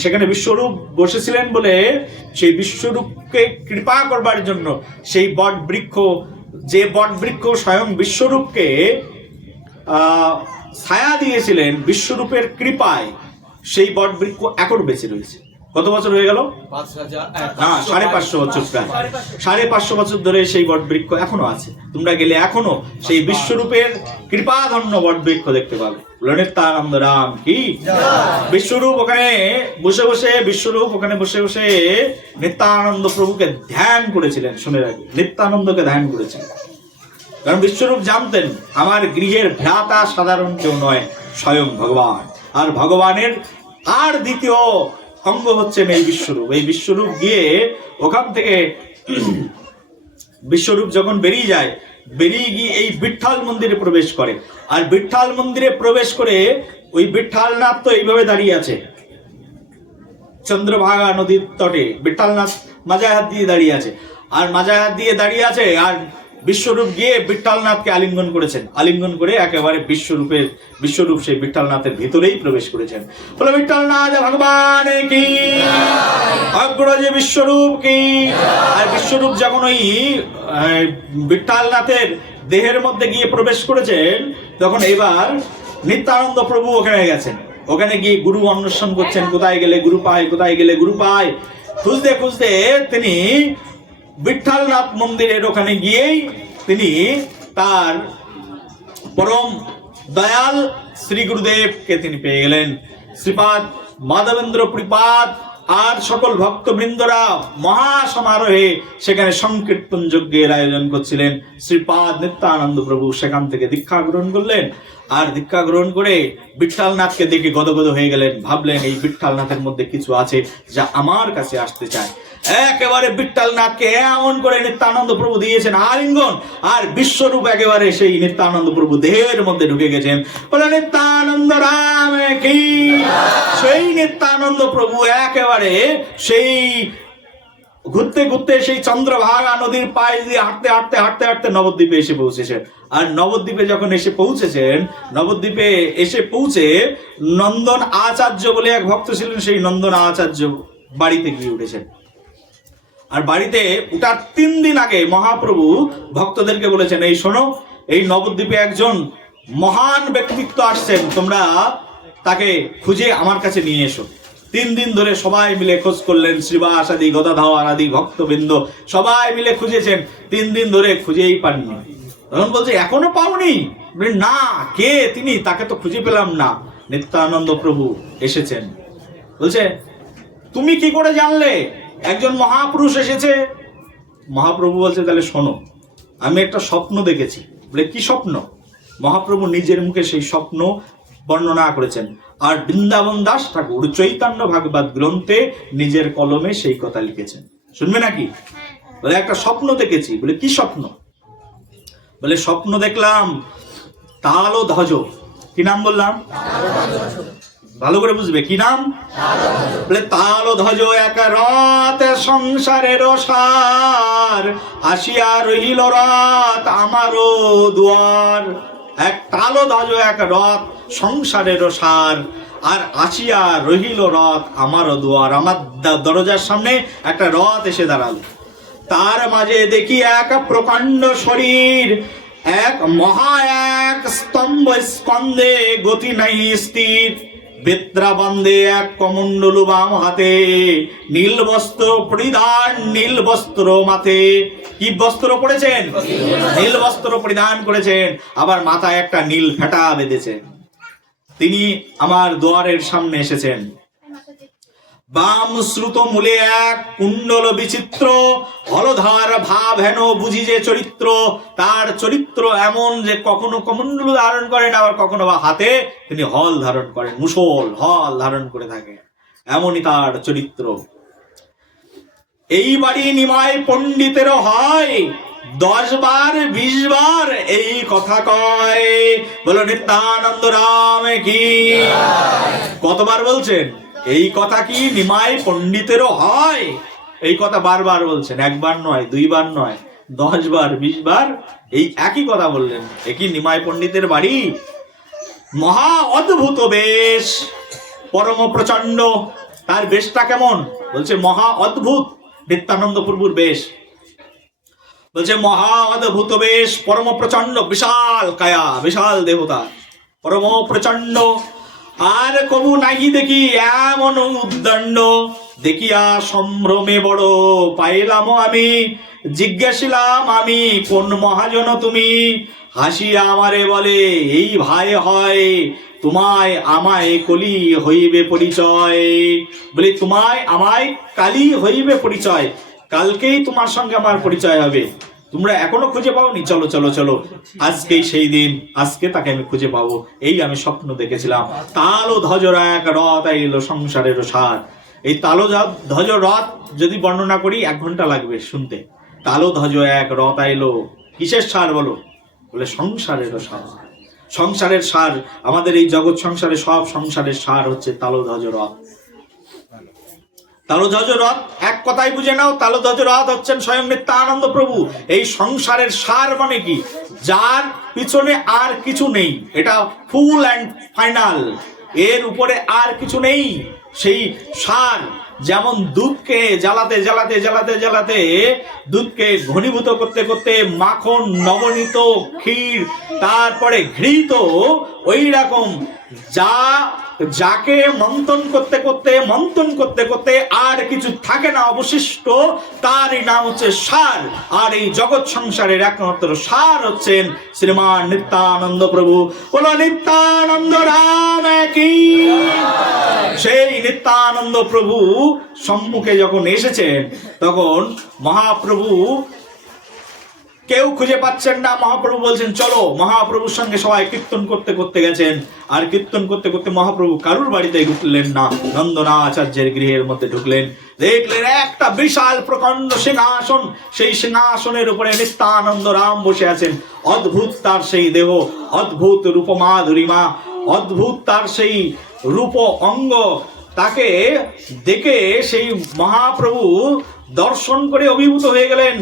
সেখানে বিশ্বরূপ বসেছিলেন বলে সেই বিশ্বরূপকে কৃপা করবার জন্য সেই বট বৃক্ষ, যে বট বৃক্ষ স্বয়ং বিশ্বরূপকে ছায়া দিয়েছিলেন বিশ্বরূপের কৃপায়, সেই বট বৃক্ষ এখনো বেঁচে রয়েছে। কত বছর হয়ে গেল? 550 বছর, প্রায় 550 বছর ধরে সেই বট বৃক্ষ এখনো আছে। তোমরা গেলে এখনো সেই বিশ্বরূপের কৃপাধন্য বট বৃক্ষ দেখতে পাবে। নিত্যানন্দ রাম কি। বিশ্বরূপ ওখানে বসে বসে, বিশ্বরূপ ওখানে বসে বসে নিত্যানন্দ প্রভুকে ধ্যান করেছিলেন। শুনে রাখি, নিত্যানন্দকে ধ্যান করেছিলেন, কারণ বিশ্বরূপ জানতেন আমার গৃহের ভ্রাতা সাধারণ কেউ নয়, স্বয়ং ভগবান। আর ভগবানের আর দ্বিতীয় অঙ্গ হচ্ছেন এই বিশ্বরূপ। এই বিশ্বরূপ গিয়ে ওখান থেকে বিশ্বরূপ যখন বেরিয়ে যায়, বেরিয়ে গিয়ে এই বিট্ঠাল মন্দিরে প্রবেশ করে। আর বিট্ঠাল মন্দিরে প্রবেশ করে ওই বিট্ঠালনাথ তো এইভাবে দাঁড়িয়ে আছে চন্দ্রভাগা নদীর তটে। বিট্ঠালনাথ মাজায় হাত দিয়ে দাঁড়িয়ে আছে, আর মাজায় হাত দিয়ে দাঁড়িয়ে আছে, আর বিশ্বরূপ গিয়ে বিট্ঠালনাথকে আলিঙ্গন করেছেন। আলিঙ্গন করে একেবারে বিশ্বরূপ সেই বিট্ঠালনাথের ভিতরেই প্রবেশ করেছেন। বলে বিট্ঠালনাথ ভগবান কি, অগ্রজ বিশ্বরূপ কি। আর বিশ্বরূপ যখন ওই বিট্ঠালনাথের দেহের মধ্যে গিয়ে প্রবেশ করেছেন, তখন এবার নিত্যানন্দ প্রভু ওখানে গেছেন। ওখানে গিয়ে গুরু অন্বেষণ করছেন, কোথায় গেলে গুরু পায়, কোথায় গেলে গুরু পায়। খুঁজতে খুঁজতে তিনি বিট্ঠালনাথ মন্দিরের ওখানে গিয়েই তিনি তার পরম দয়াল শ্রী গুরুদেবকে তিনি পেয়ে গেলেন। শ্রীপাদ মাধবেন্দ্র পরিপাদ আর সকল ভক্তবৃন্দরা মহা সমারোহে সেখানে সংকীর্তন যজ্ঞের আয়োজন করছিলেন। শ্রীপাদ নিত্যানন্দ প্রভু সেখান থেকে দীক্ষা গ্রহণ করলেন। আর দীক্ষা গ্রহণ করে বিট্ঠালনাথকে দেখে গদগদ হয়ে গেলেন। ভাবলেন এই বিট্ঠালনাথের মধ্যে কিছু আছে যা আমার কাছে আসতে চায়। একেবারে বিট্ঠালনাথকে এমন করে নিত্যানন্দ প্রভু দিয়েছেন আলিঙ্গন, আর বিশ্বরূপ একেবারে সেই নিত্যানন্দ প্রভু দেহের মধ্যে ঢুকে গেছেন। বলে নিত্যানন্দ রাম কি। সেই নিত্যানন্দ প্রভু একেবারে সেই ঘুরতে ঘুরতে সেই চন্দ্রভাগা নদীর পাশ দিয়ে হাঁটতে হাঁটতে হাঁটতে হাঁটতে নবদ্বীপে এসে পৌঁছেছেন। আর নবদ্বীপে যখন এসে পৌঁছেছেন, নবদ্বীপে এসে পৌঁছে নন্দন আচার্য বলে এক ভক্ত ছিলেন, সেই নন্দন আচার্য বাড়িতে গিয়ে উঠেছেন। আর বাড়িতে ওটার 3 দিন আগে মহাপ্রভু ভক্তদেরকে বলেছেন, এই শোনো, এই নবদ্বীপে একজন মহান ব্যক্তিত্ব আসছেন, তোমরা তাকে খুঁজে আমার কাছে নিয়ে এসো। 3 দিন ধরে সবাই মিলে খোঁজ করলেন। শ্রীবাস আদি, গদাধর আদি ভক্তবৃন্দ সবাই মিলে খুঁজেছেন, 3 দিন ধরে খুঁজেই পাননি। তখন বলছে, এখনো পাওনি? না, কে তিনি? তাকে তো খুঁজে পেলাম না। নিত্যানন্দ প্রভু এসেছেন। বলছে, তুমি কি করে জানলে একজন মহাপুরুষ এসেছে? মহাপ্রভু বলছে, তাহলে শোনো, আমি একটা স্বপ্ন দেখেছি। বলে, কি স্বপ্ন? মহাপ্রভু নিজের মুখে সেই স্বপ্ন বর্ণনা করেছেন। আর বৃন্দাবন দাস ঠাকুর চৈতন্য ভাগবত গ্রন্থে নিজের কলমে সেই কথা লিখেছেন। শুনবে নাকি? বলে, একটা স্বপ্ন দেখেছি। বলে, কি স্বপ্ন? বলে, স্বপ্ন দেখলাম তালধ্বজ। কি নাম বললাম? ভালো করে বুঝবে, কি নাম? বলে, তালধ্বজ এক রাত সংসারের সার, আসিয়া রহিল রাত আমারও দুয়ার। এক তালধ্বজ এক রথ সংসারের সার, আর আসিয়া রহিল রথ আমারও দুয়ার। আমার দরজার সামনে একটা রথ এসে দাঁড়ালো, তার মাঝে দেখি এক প্রকাণ্ড শরীর, এক মহা এক স্তম্ভ স্কন্ধে গতি নাই স্থির, বেত্রা বান্ধে এক কমণ্ডলু বাম হাতে, নীল বস্ত্র পরিধান নীল বস্ত্র মাথে। কি বস্ত্র পরেছেন? নীল বস্ত্র পরিধান করেছেন, আবার মাথায় একটা নীল ফেঁটা বেঁধেছেন। তিনি আমার দুয়ারের সামনে এসেছেন। বাম শ্রুত মূলে এক কুণ্ডল বিচিত্র, হলধার ভাব হেন বুঝি যে চরিত্র। তার চরিত্র এমন যে কখনো কমণ্ডল ধারণ করেন, আবার কখনো বা হাতে তিনি হল ধারণ করেন, মুষল হল ধারণ করে থাকে, এমনই তার চরিত্র। এই বাড়ি নিমাই পণ্ডিতেরও হয়, 10 বার 20 বার এই কথা কয়। বলো নিত্যানন্দ রাম কি। কতবার বলছেন এই কথা? কি নিমাই পণ্ডিতেরও হয়? এই কথা বারবার বলছেন, একবার নয়, 2 বার নয়, 10 বার 20 বার এই একই কথা বললেন। একই নিমাই পণ্ডিতের বাড়ি। মহা অদ্ভুত বেশ, পরম প্রচন্ড। তার বেশটা কেমন? বলছে মহা অদ্ভুত নিত্যানন্দ প্রভুর বেশ। বলছে মহা অদ্ভুত বেশ, পরম প্রচন্ড, বিশাল কায়া, বিশাল দেবতা, পরম প্রচন্ড। আর কবু নাহি দেখি এমন উদ্দণ্ড, দেখিয়া সম্ভ্রমে বড় পাইলাম আমি। জিজ্ঞাসিলাম আমি, কোন মহাজন তুমি? হাসিয়া আমারে বলে, এই ভাই হয়, তোমায় আমায় কলি হইবে পরিচয়। বলি তোমায় আমায় কালি হইবে পরিচয়, কালকেই তোমার সঙ্গে আমার পরিচয় হবে। তোমরা এখনো খুঁজে পাওনি? চলো চলো চলো, আজকেই সেই দিন, আজকে তাকে আমি খুঁজে পাবো। এই আমি স্বপ্ন দেখেছিলাম। তালধ্বজ এক রথ আইলো সংসারের সার। এই তালধ্বজ রথ যদি বর্ণনা করি 1 ঘন্টা লাগবে শুনতে। তালধ্বজ এক রথ আইলো, কিসের সার বলো? বলে সংসারের সার। সংসারের সার, আমাদের এই জগৎ সংসারে সব সংসারের সার হচ্ছে তালধ্বজ রথ। তালধ্বজ রথ এক কথাই বুঝে নাও, তালধ্বজ রথ হচ্ছেন স্বয়ং নিত্যানন্দ প্রভু। এই সংসারের সার মানে কি? যার পিছনে আর কিছু নেই, এটা ফুল অ্যান্ড ফাইনাল, এর উপরে আর কিছু নেই। সেই সার যেমন দুধকে জ্বালাতে জ্বালাতে জ্বালাতে জ্বালাতে দুধকে ঘনীভূত করতে করতে মাখন, নবনীত, ক্ষীর, তারপরে ঘৃত, ওই রকম যাকে মন্থন করতে করতে আর কিছু থাকে না অবশিষ্ট, তারই নাম হচ্ছে সার। আর এই জগৎ সংসারের একমাত্র সার হচ্ছেন শ্রীমান নিত্যানন্দ প্রভু। বলো নিত্যানন্দ রাম কি। সেই নিত্যানন্দ প্রভু সম্মুখে যখন এসেছেন, তখন মহাপ্রভু কেউ খুঁজে পাচ্ছেন না। মহাপ্রভু বলছেন চলো। মহাপ্রভুর সঙ্গে সবাই কীর্তন করতে করতে গেছেন, আর কীর্তন করতে করতে মহাপ্রভু কারুর বাড়িতে ঢুকলেন না, নন্দনাচার্যের গৃহের মধ্যে ঢুকলেন। দেখলেন একটা বিশাল প্রকাণ্ড সিংহাসন, সেই সিংহাসনের উপরে নিত্যানন্দ রাম বসে আছেন। অদ্ভুত তার সেই দেহ, অদ্ভুত রূপমাধুরিমা, অদ্ভুত তার সেই রূপ অঙ্গ। তাকে দেখে সেই মহাপ্রভু দর্শন করে অভিভূত হয়ে গেলেন।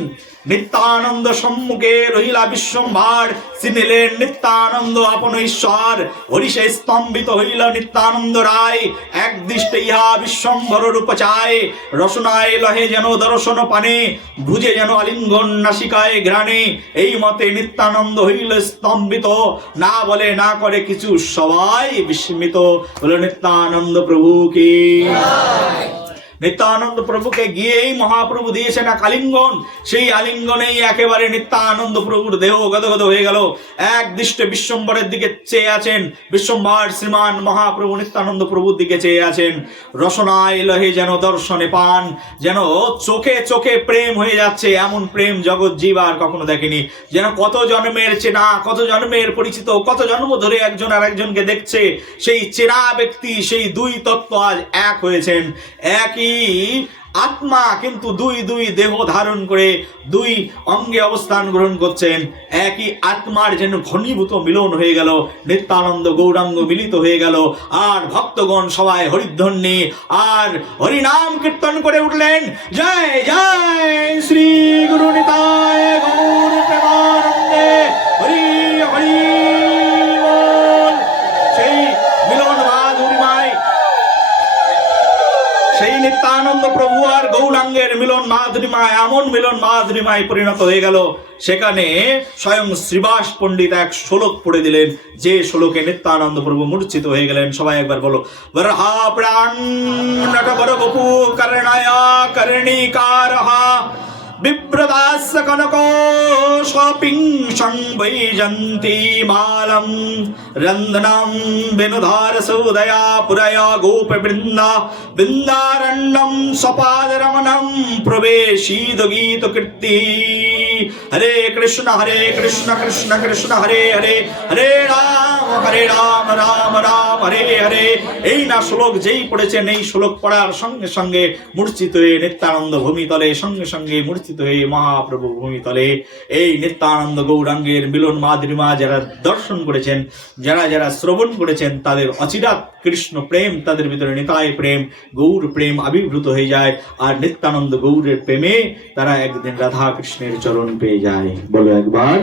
নিত্যানন্দ সম্মুখে রহিলা বিশ্বম্ভার, চিনিলেন নিত্যানন্দ আপন ঈশ্বর। হরিষে স্তম্ভিত হইল নিত্যানন্দ রায়, এক দৃষ্টে ইহা বিশ্বম্ভর রূপ চায়। রসনায় লহে যেন দর্শন পানে, ভুজে যেন আলিঙ্গন নাসিকায় ঘ্রাণে। এই মতে নিত্যানন্দ হইল স্তম্ভিত, না বলে না করে কিছু, সবাই বিস্মিত। হলো নিত্যানন্দ প্রভু কি। নিত্যানন্দ প্রভুকে গিয়েই মহাপ্রভু দিয়েছেন এক আলিঙ্গন। সেই আলিঙ্গনেই একেবারে নিত্যানন্দ প্রভুর দেহ গদগদ হয়ে গেল। এক দৃষ্টে বিশ্বম্বরের দিকে চেয়ে আছেন। বিশ্বম্বর শ্রীমান মহাপ্রভু নিত্যানন্দ প্রভুর দিকে চেয়ে আছেন। রসনায় লহে যেন দর্শনে পান, যেন চোখে চোখে প্রেম হয়ে যাচ্ছে। এমন প্রেম জগৎ জীব আর কখনো দেখেনি। যেন কত জন্মের চেনা, কত জন্মের পরিচিত, কত জন্ম ধরে একজন আর একজনকে দেখছে। সেই চেনা ব্যক্তি, সেই 2 তত্ত্ব আজ এক হয়েছেন। একই আত্মা, কিন্তু দুই দেহ ধারণ করে 2 অঙ্গে অবস্থান গ্রহণ করছেন। একই আত্মার যেন ঘনীভূত মিলন হয়ে গেল। নিত্যানন্দ গৌরাঙ্গ মিলিত হয়ে গেল। আর ভক্তগণ সবাই হরিধ্বনি আর হরিনাম কীর্তন করে উঠলেন। জয় জয় শ্রী গুরু নিতাই গৌর প্রেমানন্দে হরি হরি। নিত্যানন্দ প্রভু আর গৌরাঙ্গের মিলন মাধুরীমায় এমন মিলন মাধুরীমায় পরিণত হয়ে গেল, সেখানে স্বয়ং শ্রীবাস পণ্ডিত এক শ্লোক পড়ে দিলেন, যে শ্লোকে নিত্যানন্দ প্রভু মূর্ছিত হয়ে গেলেন। সবাই একবার বলো, বরহা প্রাণ নটবর বপু কর্ণয়া কর্ণিকারহা বিভ্রদাস কনকো স্বপিংশং বৈজন্তি মালম রন্দনম বিনুধার সৌদয়া পুরয়া গোপ বৃন্দা বৃন্দারণ্যম স্বপাদরমণম প্রবেশীদ গীত কীর্তি। হরে কৃষ্ণ কৃষ্ণ কৃষ্ণ হরে হরে, হরে রাম রাম রাম হরে হরে। এই না শ্লোক যেই পড়েছেন, এই শ্লোক পড়ার সঙ্গে সঙ্গে মূর্ছিত হয়ে নিত্যানন্দ ভূমিতলে, সঙ্গে সঙ্গে মূর্ছিত হয়ে মহাপ্রভু ভূমিতলে। এই নিত্যানন্দ গৌরাঙ্গের মিলন মাধুরীমা যারা দর্শন করেছেন, যারা যারা শ্রবণ করেছেন, তাদের অচিরাত কৃষ্ণ প্রেম, তাদের ভিতরে নিতাই প্রেম, গৌর প্রেম আবির্ভূত হয়ে যায়। আর নিত্যানন্দ গৌরের প্রেমে তারা একদিন রাধা কৃষ্ণের চরণ পেয়ে যায়। বলো একবার।